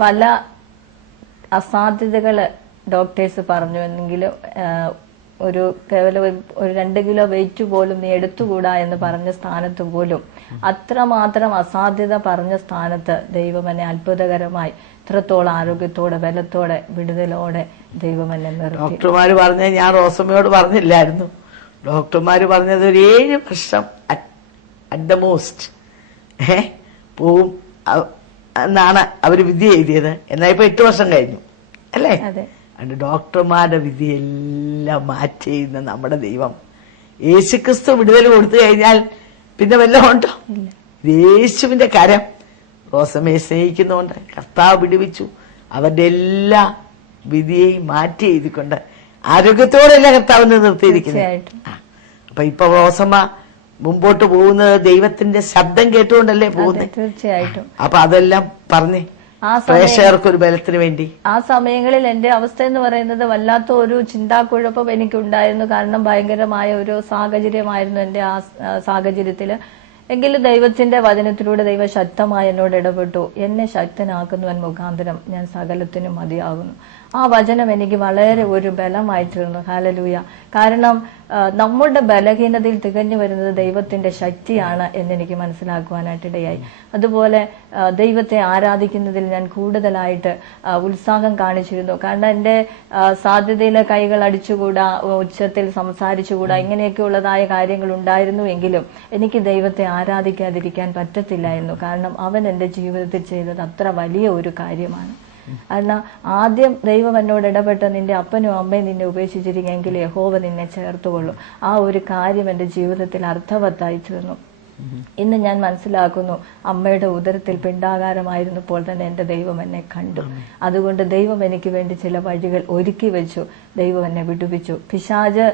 പല അസാധ്യതകൾ ഡോക്ടേഴ്സ് പറഞ്ഞു. എന്നെങ്കിലും കേവലം ഒരു 2 കിലോ വെയിറ്റ് പോലും നീ എടുത്തുകൂടാ എന്ന് പറഞ്ഞ സ്ഥാനത്ത് പോലും അത്രമാത്രം അസാധ്യത പറഞ്ഞ സ്ഥാനത്ത് ദൈവം എന്നെ അത്ഭുതകരമായി ഇത്രത്തോളം ആരോഗ്യത്തോടെ ബലത്തോടെ വിടുതലോടെ ദൈവം എന്നെ നിർത്തി. ഡോക്ടർമാര് പറഞ്ഞ ഞാൻ റോസമ്മയോട് പറഞ്ഞില്ലായിരുന്നു. ഡോക്ടർമാര് പറഞ്ഞത് ഒരു 7 വർഷം അറ്റ് ദ മോസ്റ്റ് പോവും എന്നാണ് അവര് വിധി എഴുതിയത്. എന്നാൽ ഇപ്പൊ 8 വർഷം കഴിഞ്ഞു അല്ലേ? അതുകൊണ്ട് ഡോക്ടർമാരുടെ വിധിയെല്ലാം മാറ്റി ചെയ്യുന്ന നമ്മുടെ ദൈവം യേശുക്രിസ്തു വിടുതൽ കൊടുത്തു കഴിഞ്ഞാൽ പിന്നെ വല്ലതും ഉണ്ടോ? യേശുവിന്റെ കരം റോസമ്മയെ സ്നേഹിക്കുന്നതുകൊണ്ട് കർത്താവ് വിടുവിച്ചു. അവരുടെ എല്ലാ വിധിയെയും മാറ്റി എഴുതിക്കൊണ്ട് ആരോഗ്യത്തോടെയല്ല കർത്താവിനെ നിർത്തിയിരിക്കുന്നത്. അപ്പൊ ഇപ്പൊ റോസമ്മ മുമ്പോട്ട് പോകുന്നത് ദൈവത്തിന്റെ ശബ്ദം കേട്ടുകൊണ്ടല്ലേ പോകുന്നത്? തീർച്ചയായിട്ടും. അപ്പൊ അതെല്ലാം പറഞ്ഞേ പ്രേക്ഷകർക്ക് ഒരു ബലത്തിന് വേണ്ടി. ആ സമയങ്ങളിൽ എന്റെ അവസ്ഥ എന്ന് പറയുന്നത് വല്ലാത്ത ഒരു ചിന്താക്കുഴപ്പം എനിക്കുണ്ടായിരുന്നു. കാരണം ഭയങ്കരമായ ഒരു സാഹചര്യമായിരുന്നു എന്റെ ആ സാഹചര്യത്തില്. എങ്കിലും ദൈവത്തിന്റെ വചനത്തിലൂടെ ദൈവം ശക്തമായി എന്നോട് ഇടപെട്ടു. എന്നെ ശക്തനാക്കുന്നവൻ മുഖാന്തരം ഞാൻ സകലത്തിനും മതിയാകുന്നു. ആ വചനം എനിക്ക് വളരെ ഒരു ബലമായി തീർന്നു. ഹല്ലേലൂയ. കാരണം നമ്മുടെ ബലഹീനതയിൽ തികഞ്ഞു വരുന്നത് ദൈവത്തിന്റെ ശക്തിയാണ് എന്നെനിക്ക് മനസ്സിലാക്കുവാനായിട്ടിടയായി. അതുപോലെ ദൈവത്തെ ആരാധിക്കുന്നതിൽ ഞാൻ കൂടുതലായിട്ട് ഉത്സാഹം കാണിച്ചിരുന്നു. കാരണം എന്റെ സാധ്യതയിലെ കൈകൾ അടിച്ചുകൂടാ, ഉച്ചത്തിൽ സംസാരിച്ചുകൂടാ, ഇങ്ങനെയൊക്കെയുള്ളതായ കാര്യങ്ങൾ ഉണ്ടായിരുന്നു. എങ്കിലും എനിക്ക് ദൈവത്തെ ആരാധിക്കാതിരിക്കാൻ പറ്റത്തില്ലായിരുന്നു. കാരണം അവൻ എന്റെ ജീവിതത്തിൽ ചെയ്തത് അത്ര വലിയ ഒരു കാര്യമാണ്. കാരണം ആദ്യം ദൈവം എന്നോട് ഇടപെട്ട് നിന്റെ അപ്പനും അമ്മയും നിന്നെ ഉപേക്ഷിച്ചിരിക്കുമെങ്കിൽ യഹോവ നിന്നെ ചേർത്തുകൊള്ളു. ആ ഒരു കാര്യം എന്റെ ജീവിതത്തിൽ അർത്ഥവത്തായി തീർന്നു. ഇന്ന് ഞാൻ മനസ്സിലാക്കുന്നു, അമ്മയുടെ ഉദരത്തിൽ പിണ്ടാകാരമായിരുന്നപ്പോൾ തന്നെ എന്റെ ദൈവം എന്നെ കണ്ടു. അതുകൊണ്ട് ദൈവം എനിക്ക് വേണ്ടി ചില വഴികൾ ഒരുക്കി വെച്ചു. ദൈവം എന്നെ വിടുവിച്ചു. പിശാച്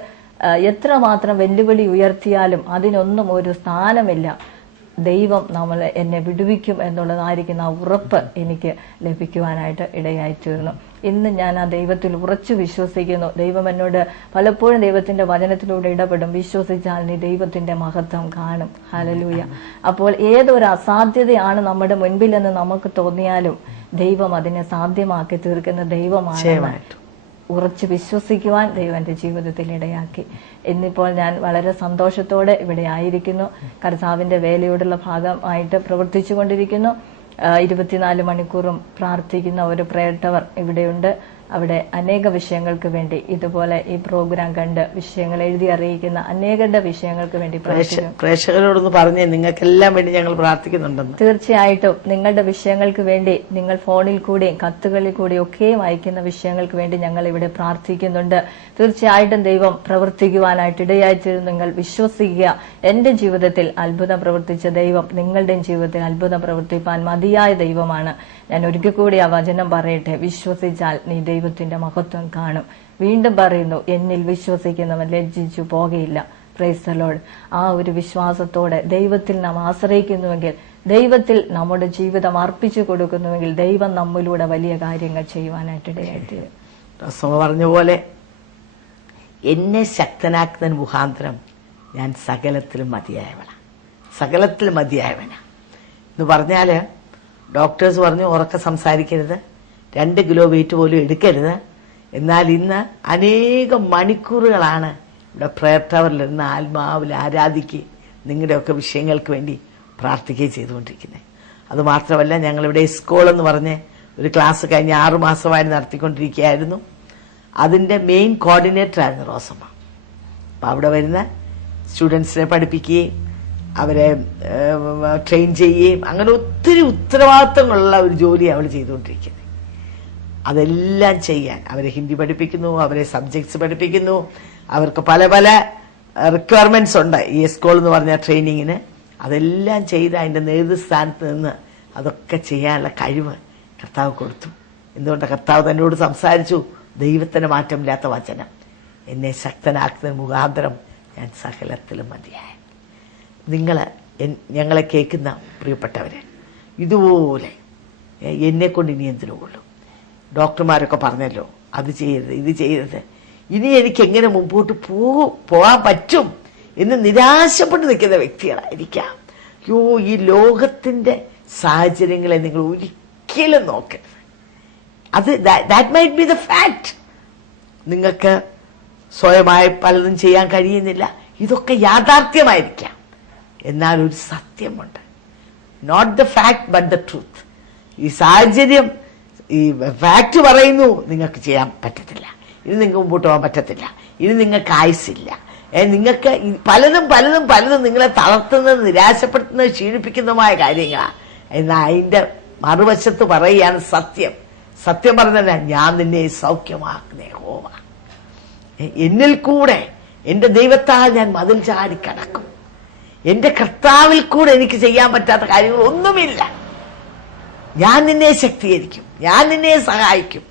എത്രമാത്രം വെല്ലുവിളി ഉയർത്തിയാലും അതിനൊന്നും ഒരു സ്ഥാനമില്ല. ദൈവം എന്നെ വിടുവിക്കും എന്നുള്ളതായിരിക്കുന്ന ആ ഉറപ്പ് എനിക്ക് ലഭിക്കുവാനായിട്ട് ഇടയായി തീർന്നു. ഇന്ന് ഞാൻ ആ ദൈവത്തിൽ ഉറച്ചു വിശ്വസിക്കുന്നു. ദൈവം എന്നോട് പലപ്പോഴും ദൈവത്തിന്റെ വചനത്തിലൂടെ ഇടപെടും. വിശ്വസിച്ചാൽ നീ ദൈവത്തിന്റെ മഹത്വം കാണും. ഹല്ലേലൂയ. അപ്പോൾ ഏതൊരു അസാധ്യതയാണ് നമ്മുടെ മുൻപിലെന്ന് നമുക്ക് തോന്നിയാലും ദൈവം അതിനെ സാധ്യമാക്കി തീർക്കുന്ന ദൈവമാണ്. ഉറച്ചു വിശ്വസിക്കുവാൻ ദൈവം എന്റെ ജീവിതത്തിൽ ഇടയാക്കി. ഇന്നിപ്പോൾ ഞാൻ വളരെ സന്തോഷത്തോടെ ഇവിടെ ആയിരിക്കുന്നു. കർത്താവിന്റെ വേലയോടുള്ള ഭാഗമായിട്ട് പ്രവർത്തിച്ചു കൊണ്ടിരിക്കുന്നു. 24 മണിക്കൂറും പ്രാർത്ഥിക്കുന്ന ഒരു പ്രയർ ടവർ ഇവിടെയുണ്ട്. അവിടെ അനേക വിഷയങ്ങൾക്ക് വേണ്ടി ഇതുപോലെ ഈ പ്രോഗ്രാം കണ്ട് വിഷയങ്ങൾ എഴുതി അറിയിക്കുന്ന അനേകരുടെ വിഷയങ്ങൾക്ക് വേണ്ടി പ്രേക്ഷകരോടൊന്ന് പറഞ്ഞേ, നിങ്ങൾക്കെല്ലാം വേണ്ടി ഞങ്ങൾ പ്രാർത്ഥിക്കുന്നുണ്ടെന്ന്. തീർച്ചയായിട്ടും നിങ്ങളുടെ വിഷയങ്ങൾക്ക് വേണ്ടി നിങ്ങൾ ഫോണിൽ കൂടിയും കത്തുകളിൽ കൂടിയും ഒക്കെയും അയക്കുന്ന വിഷയങ്ങൾക്ക് വേണ്ടി ഞങ്ങൾ ഇവിടെ പ്രാർത്ഥിക്കുന്നുണ്ട്. തീർച്ചയായിട്ടും ദൈവം പ്രവർത്തിക്കുവാനായിട്ട് ഇടയായിത്തീരും. നിങ്ങൾ വിശ്വസിക്കുക. എന്റെ ജീവിതത്തിൽ അത്ഭുതം പ്രവർത്തിച്ച ദൈവം നിങ്ങളുടെയും ജീവിതത്തിൽ അത്ഭുതം പ്രവർത്തിപ്പാൻ മതിയായ ദൈവമാണ്. ഞാൻ ഒരിക്കൽ കൂടി ആ വചനം പറയട്ടെ, വിശ്വസിച്ചാൽ നീ ദൈവത്തിന്റെ മഹത്വം കാണും. വീണ്ടും പറയുന്നു, എന്നിൽ വിശ്വസിക്കുന്നവൻ ലജ്ജിച്ചു പോകയില്ല. Praise the Lord. ആ ഒരു വിശ്വാസത്തോടെ ദൈവത്തിൽ നാം ആശ്രയിക്കുന്നുവെങ്കിൽ, ദൈവത്തിൽ നമ്മുടെ ജീവിതം അർപ്പിച്ചു കൊടുക്കുന്നുവെങ്കിൽ ദൈവം നമ്മിലൂടെ വലിയ കാര്യങ്ങൾ ചെയ്യുവാനായിട്ടിടയായിട്ട് പറഞ്ഞ പോലെ എന്നെ ശക്തനാക്കുന്നതിന് മുഖാന്തരം ഞാൻ സകലത്തിലും മതിയായവനാ എന്ന് പറഞ്ഞാല് ഡോക്ടേഴ്സ് പറഞ്ഞു ഉറക്കെ സംസാരിക്കരുത്, 2 കിലോ വെയിറ്റ് പോലും എടുക്കരുത്. എന്നാൽ ഇന്ന് അനേകം മണിക്കൂറുകളാണ് ഇവിടെ പ്രയർ ടവറിലിരുന്ന് ആത്മാവിൽ ആരാധിക്കുകയും നിങ്ങളുടെയൊക്കെ വിഷയങ്ങൾക്ക് വേണ്ടി പ്രാർത്ഥിക്കുകയും ചെയ്തുകൊണ്ടിരിക്കുന്നത്. അതുമാത്രമല്ല, ഞങ്ങളിവിടെ സ്കൂൾ എന്ന് പറഞ്ഞ് ഒരു ക്ലാസ് കഴിഞ്ഞ് 6 മാസമായി നടത്തിക്കൊണ്ടിരിക്കുകയായിരുന്നു. അതിന്റെ മെയിൻ കോർഡിനേറ്റർ ആയിരുന്നു റോസമ്മ. അപ്പൊ അവിടെ വരുന്ന സ്റ്റുഡൻസിനെ പഠിപ്പിക്കുകയും അവരെ ട്രെയിൻ ചെയ്യുകയും അങ്ങനെ ഒത്തിരി ഉത്തരവാദിത്തങ്ങളുള്ള ഒരു ജോലി അവൾ ചെയ്തുകൊണ്ടിരിക്കുന്നത്. അതെല്ലാം ചെയ്യാൻ അവരെ ഹിന്ദി പഠിപ്പിക്കുന്നു, അവരെ സബ്ജക്ട്സ് പഠിപ്പിക്കുന്നു. അവർക്ക് പല പല റിക്വയർമെന്റ്സ് ഉണ്ട് ഈ സ്കൂൾ എന്ന് പറഞ്ഞ ട്രെയിനിങ്ങിന്. അതെല്ലാം ചെയ്ത് അതിൻ്റെ നേതൃസ്ഥാനത്ത് നിന്ന് അതൊക്കെ ചെയ്യാനുള്ള കഴിവ് കർത്താവ് കൊടുത്തു. എന്തുകൊണ്ട്? കർത്താവ് തന്നോട് സംസാരിച്ചു, ദൈവത്തിന് മാറ്റമില്ലാത്ത വചനം, എന്നെ ശക്തനാക്കുന്ന മുഖാന്തരം ഞാൻ സകലത്തിലും മതിയായ. ഞങ്ങളെ കേൾക്കുന്ന പ്രിയപ്പെട്ടവരെ, ഇതുപോലെ എന്നെക്കൊണ്ട് ഇനി എന്തിനു കൊള്ളു? ഡോക്ടർമാരൊക്കെ പറഞ്ഞല്ലോ അത് ചെയ്യരുത്, ഇത് ചെയ്യരുത്, ഇനി എനിക്ക് എങ്ങനെ മുമ്പോട്ട് പോകാൻ പറ്റും എന്ന് നിരാശപ്പെട്ട് നിൽക്കുന്ന വ്യക്തികളായിരിക്കാം. യോ, ഈ ലോകത്തിന്റെ സാഹചര്യങ്ങളെ നിങ്ങൾ ഒരിക്കലും നോക്കരുത്. അത് that might be the fact. നിങ്ങൾക്ക് സ്വയമായി പലതും ചെയ്യാൻ കഴിയുന്നില്ല, ഇതൊക്കെ യാഥാർത്ഥ്യമായിരിക്കാം. എന്നാൽ ഒരു സത്യമുണ്ട്, not the fact but the truth. ഈ സാഹചര്യം, ഈ ഫാക്ട് പറയുന്നു നിങ്ങൾക്ക് ചെയ്യാൻ പറ്റത്തില്ല, ഇനി നിങ്ങൾക്ക് മുമ്പോട്ട് പോകാൻ പറ്റത്തില്ല, ഇനി നിങ്ങൾക്ക് ആയുസില്ല, നിങ്ങൾക്ക് പലതും പലതും പലതും നിങ്ങളെ തളർത്തുന്നത്, നിരാശപ്പെടുത്തുന്നത്, ക്ഷീണിപ്പിക്കുന്നതുമായ കാര്യങ്ങളാണ്. എന്നാൽ അതിന്റെ മറുവശത്ത് പറയുകയാണ് സത്യം. സത്യം പറഞ്ഞല്ല, ഞാൻ നിന്നെ സൗഖ്യമാക്കുന്നേ ഹോവ. എന്നിൽ കൂടെ എന്റെ ദൈവത്താൽ ഞാൻ മതിൽ ചാടി കടക്കും. എന്റെ കർത്താവിൽ കൂടെ എനിക്ക് ചെയ്യാൻ പറ്റാത്ത കാര്യങ്ങൾ ഒന്നുമില്ല. ഞാൻ നിന്നെ ശക്തീകരിക്കും, ഞാൻ നിന്നെ സഹായിക്കും,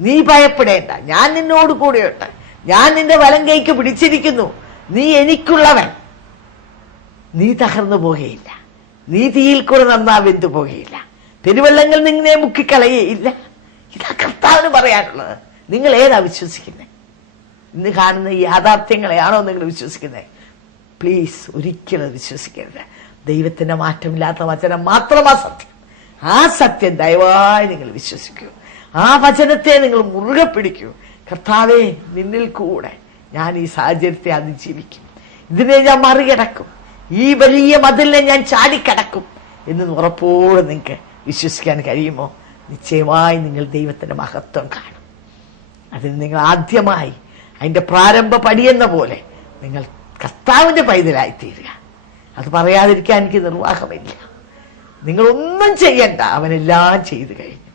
നീ ഭയപ്പെടേണ്ട, ഞാൻ നിന്നോട് കൂടെയുണ്ട്, ഞാൻ നിന്റെ വലം കൈക്ക് പിടിച്ചിരിക്കുന്നു, നീ എനിക്കുള്ളവൻ, നീ തകർന്നു പോകുകയില്ല, നീ തീയിൽ കൂടെ നന്നാ വെന്തു പോകുകയില്ല, പെരുവെള്ളങ്ങൾ നിന്നെ മുക്കിക്കളയുകയില്ല. ഇതാ കർത്താവിന് പറയാനുള്ളത്. നിങ്ങൾ ഏതാ വിശ്വസിക്കുന്നത്? ഇന്ന് കാണുന്ന ഈ യാഥാർത്ഥ്യങ്ങളെയാണോ നിങ്ങൾ വിശ്വസിക്കുന്നത്? പ്ലീസ് ഒരിക്കലും വിശ്വസിക്കരുത്. ദൈവത്തിന്റെ മാറ്റമില്ലാത്ത വചനം മാത്രമാ സത്യം. ആ സത്യം ദയവായി നിങ്ങൾ വിശ്വസിക്കൂ. ആ വചനത്തെ നിങ്ങൾ മുറുകെ പിടിക്കൂ. കർത്താവേ, നിന്നിൽ കൂടെ ഞാൻ ഈ സാഹചര്യത്തെ അതിജീവിക്കും, ഇതിനെ ഞാൻ മറികടക്കും, ഈ വലിയ മതിലിനെ ഞാൻ ചാടിക്കടക്കും എന്ന് ഉറപ്പോടെ നിങ്ങൾക്ക് വിശ്വസിക്കാൻ കഴിയുമോ? നിശ്ചയമായി നിങ്ങൾ ദൈവത്തിന്റെ മഹത്വം കാണും. അതിന് നിങ്ങൾ ആദ്യമായി അതിന്റെ പ്രാരംഭ പടിയെന്ന പോലെ നിങ്ങൾ കർത്താവിന്റെ പൈതലായി തീരുക. അത് പറയാതിരിക്കാൻ എനിക്ക് നിർവാഹമില്ല. നിങ്ങളൊന്നും ചെയ്യണ്ട, അവനെല്ലാം ചെയ്തു കഴിഞ്ഞു.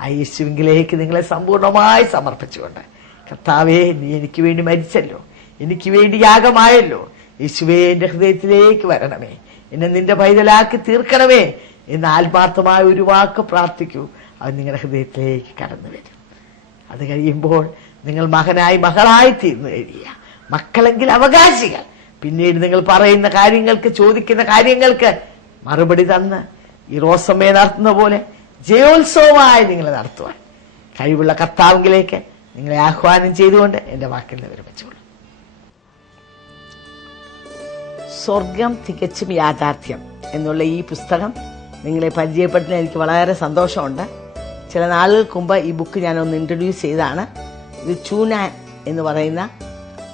ആ യേശുവിലേക്ക് നിങ്ങളെ സമ്പൂർണമായി സമർപ്പിച്ചുകൊണ്ട്, കർത്താവേ, നീ എനിക്ക് വേണ്ടി മരിച്ചല്ലോ, എനിക്ക് വേണ്ടി യാഗമായല്ലോ, യേശുവേ എന്റെ ഹൃദയത്തിലേക്ക് വരണമേ, എന്നെ നിന്റെ പൈതലാക്കി തീർക്കണമേ എന്ന് ആത്മാർത്ഥമായ ഒരു വാക്ക് പ്രാർത്ഥിക്കൂ. അത് നിങ്ങളുടെ ഹൃദയത്തിലേക്ക് കടന്നു വരും. അത് കഴിയുമ്പോൾ നിങ്ങൾ മകനായി മകളായി തീർന്നു കഴിയുക. മക്കളെങ്കിൽ അവകാശികൾ. പിന്നീട് നിങ്ങൾ പറയുന്ന കാര്യങ്ങൾക്ക്, ചോദിക്കുന്ന കാര്യങ്ങൾക്ക് മറുപടി തന്ന് ഈ റോസമ്മയെ നടത്തുന്ന പോലെ ജയോത്സവമായി നിങ്ങളെ നടത്തുവാൻ കഴിവുള്ള കർത്താവിലേക്ക് നിങ്ങളെ ആഹ്വാനം ചെയ്തുകൊണ്ട് എന്റെ വാക്കിൽ വിരമിച്ചോളൂ. സ്വർഗം തികച്ചും യാഥാർത്ഥ്യം എന്നുള്ള ഈ പുസ്തകം നിങ്ങളെ പരിചയപ്പെടുത്തുന്നതിൽ എനിക്ക് വളരെ സന്തോഷമുണ്ട്. ചില നാളുകൾക്ക് മുമ്പ് ഈ ബുക്ക് ഞാനൊന്ന് ഇൻട്രൊഡ്യൂസ് ചെയ്തതാണ്. ഇത് ചൂനാൻ എന്ന് പറയുന്ന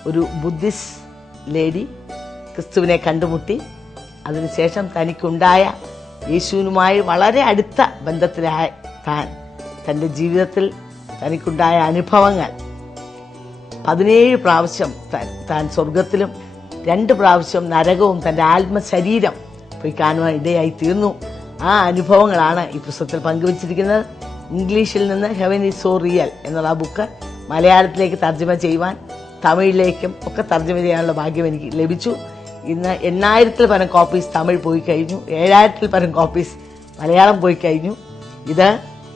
ഒരു ബുദ്ധിസ്റ്റ് ലേഡി ക്രിസ്തുവിനെ കണ്ടുമുട്ടി അതിനുശേഷം തനിക്കുണ്ടായ യേശുവിനുമായി വളരെ അടുത്ത ബന്ധത്തിലായ തന്റെ ജീവിതത്തിൽ തനിക്കുണ്ടായ അനുഭവങ്ങൾ 17 പ്രാവശ്യം താൻ സ്വർഗത്തിലും 2 പ്രാവശ്യം നരകവും തന്റെ ആത്മശരീരം പോയി കാണുവാൻ ഇടയായി തീർന്നു. ആ അനുഭവങ്ങളാണ് ഈ പുസ്തകത്തിൽ പങ്കുവച്ചിരിക്കുന്നത്. ഇംഗ്ലീഷിൽ നിന്ന് ഹെവൻ ഈസ് സോ റിയൽ എന്നുള്ള ആ ബുക്ക് മലയാളത്തിലേക്ക് തർജ്ജമ ചെയ്യുവാൻ, തമിഴിലേക്കും ഒക്കെ തർജ്ജമ ചെയ്യാനുള്ള ഭാഗ്യം എനിക്ക് ലഭിച്ചു. ഇന്ന് 8,000-ൽ പരം കോപ്പീസ് തമിഴ് പോയി കഴിഞ്ഞു, 7,000-ൽ പരം കോപ്പീസ് മലയാളം പോയി കഴിഞ്ഞു.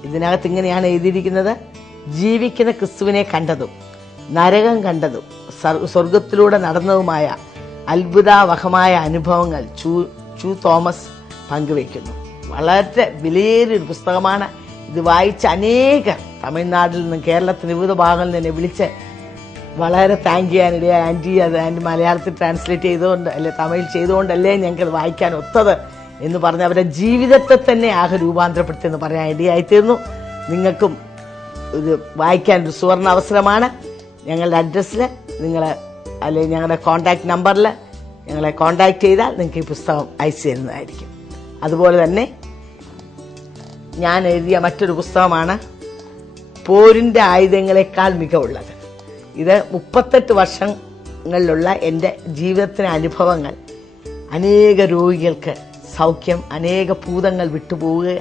ഇതിനകത്ത് ഇങ്ങനെയാണ് എഴുതിയിരിക്കുന്നത്: ജീവിക്കുന്ന ക്രിസ്തുവിനെ കണ്ടതും നരകം കണ്ടതും സ്വർഗത്തിലൂടെ നടന്നതുമായ അത്ഭുതാവഹമായ അനുഭവങ്ങൾ ചു തോമസ് പങ്കുവയ്ക്കുന്നു. വളരെ വിലയേറിയൊരു പുസ്തകമാണ്. ഇത് വായിച്ച അനേകം തമിഴ്നാട്ടിൽ നിന്നും കേരളത്തിന് വിവിധ ഭാഗങ്ങളിൽ നിന്ന് വിളിച്ച് വളരെ താങ്ക് ചെയ്യാനിടയായി. ആൻറ്റി, അത് ആൻറ്റി മലയാളത്തിൽ ട്രാൻസ്ലേറ്റ് ചെയ്തുകൊണ്ട് അല്ലെ തമിഴിൽ ചെയ്തുകൊണ്ടല്ലേ ഞങ്ങൾക്ക് വായിക്കാൻ ഒത്തത് എന്ന് പറഞ്ഞ് അവരുടെ ജീവിതത്തെ തന്നെ ആകെ രൂപാന്തരപ്പെടുത്തിയെന്ന് പറയാൻ ഇടയായിത്തീർന്നു. നിങ്ങൾക്കും ഇത് വായിക്കാൻ ഒരു സുവർണ അവസരമാണ്. ഞങ്ങളുടെ അഡ്രസ്സിൽ നിങ്ങൾ അല്ലെങ്കിൽ ഞങ്ങളുടെ കോൺടാക്ട് നമ്പറിൽ ഞങ്ങളെ കോൺടാക്ട് ചെയ്താൽ നിങ്ങൾക്ക് ഈ പുസ്തകം അയച്ചു തരുന്നതായിരിക്കും. അതുപോലെ തന്നെ ഞാൻ എഴുതിയ മറ്റൊരു പുസ്തകമാണ് പോരിന്റെ ആയുധങ്ങളെക്കാൾ മികവുള്ളത്. ഇത് 38 വർഷങ്ങളിലുള്ള എൻ്റെ ജീവിതത്തിലെ അനുഭവങ്ങൾ, അനേക രോഗികൾക്ക് സൗഖ്യം, അനേക ഭൂതങ്ങൾ വിട്ടുപോവുക,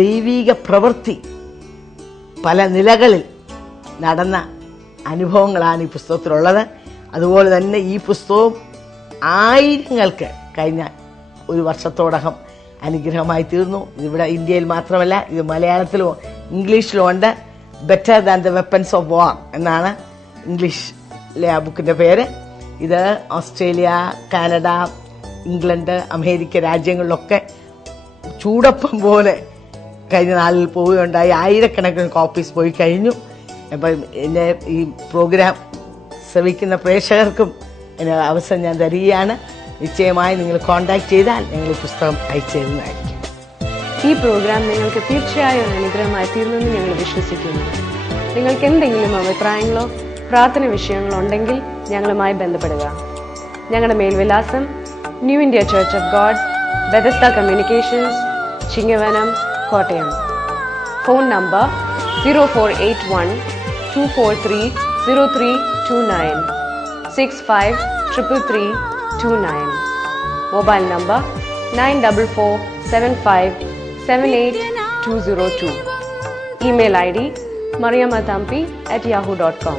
ദൈവിക പ്രവൃത്തി പല നിലകളിൽ നടന്ന അനുഭവങ്ങളാണ് ഈ പുസ്തകത്തിലുള്ളത്. അതുപോലെ തന്നെ ഈ പുസ്തകവും ആയിരങ്ങൾക്ക് കഴിഞ്ഞ ഒരു വർഷത്തോടകം അനുഗ്രഹമായി തീർന്നു. ഇവിടെ ഇന്ത്യയിൽ മാത്രമല്ല, ഇത് മലയാളത്തിലും ഇംഗ്ലീഷിലും ഉണ്ട്. Better than the weapons of വാർ എന്നാണ് ഇംഗ്ലീഷിലെ ആ ബുക്കിന്റെ പേര്. ഇത് ഓസ്ട്രേലിയ, കാനഡ, ഇംഗ്ലണ്ട്, അമേരിക്ക രാജ്യങ്ങളിലൊക്കെ ചൂടപ്പം പോലെ കഴിഞ്ഞ നാളിൽ പോവുകയുണ്ടായി. ആയിരക്കണക്കിന് കോപ്പീസ് പോയി കഴിഞ്ഞു. അപ്പം എന്നെ ഈ പ്രോഗ്രാം ശ്രവിക്കുന്ന പ്രേക്ഷകർക്കും എന്നെ അവസരം ഞാൻ തരികയാണ്. നിശ്ചയമായി നിങ്ങൾ കോൺടാക്ട് ചെയ്താൽ ഞങ്ങൾ ഈ പുസ്തകം അയച്ചു തരുന്നതായിരിക്കും. ഈ പ്രോഗ്രാം നിങ്ങൾക്ക് തീർച്ചയായും അനുഗ്രഹമായി തീർന്നെന്ന് ഞങ്ങൾ വിശ്വസിക്കുന്നു. നിങ്ങൾക്ക് എന്തെങ്കിലും അഭിപ്രായങ്ങളോ പ്രാർത്ഥന വിഷയങ്ങളോ ഉണ്ടെങ്കിൽ ഞങ്ങളുമായി ബന്ധപ്പെടുക. ഞങ്ങളുടെ മേൽവിലാസം new India church of God, Bethesda communications, Chingavanam, Kottayam. Phone number 0481-243-0329, 653339. Mobile number 9447578202. Email ID mariammathampi@yahoo.com.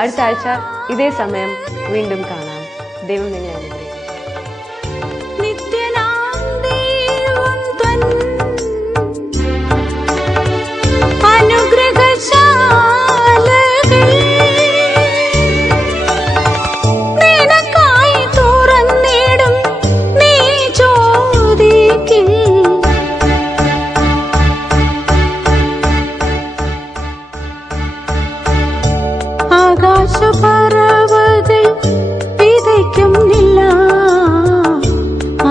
അടുത്ത ആഴ്ച ഇതേ സമയം വീണ്ടും കാണാം. ദൈവം നിങ്ങളെ അനുഗ്രഹിക്കട്ടെ. ആകാശപറവകൾ വിതയ്ക്കുന്നില്ല,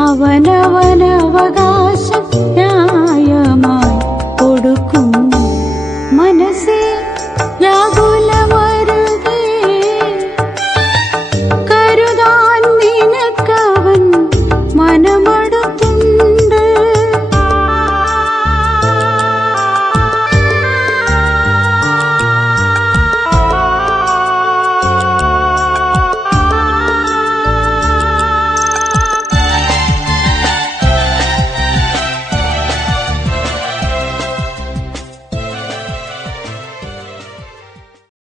അവനവനവകാശം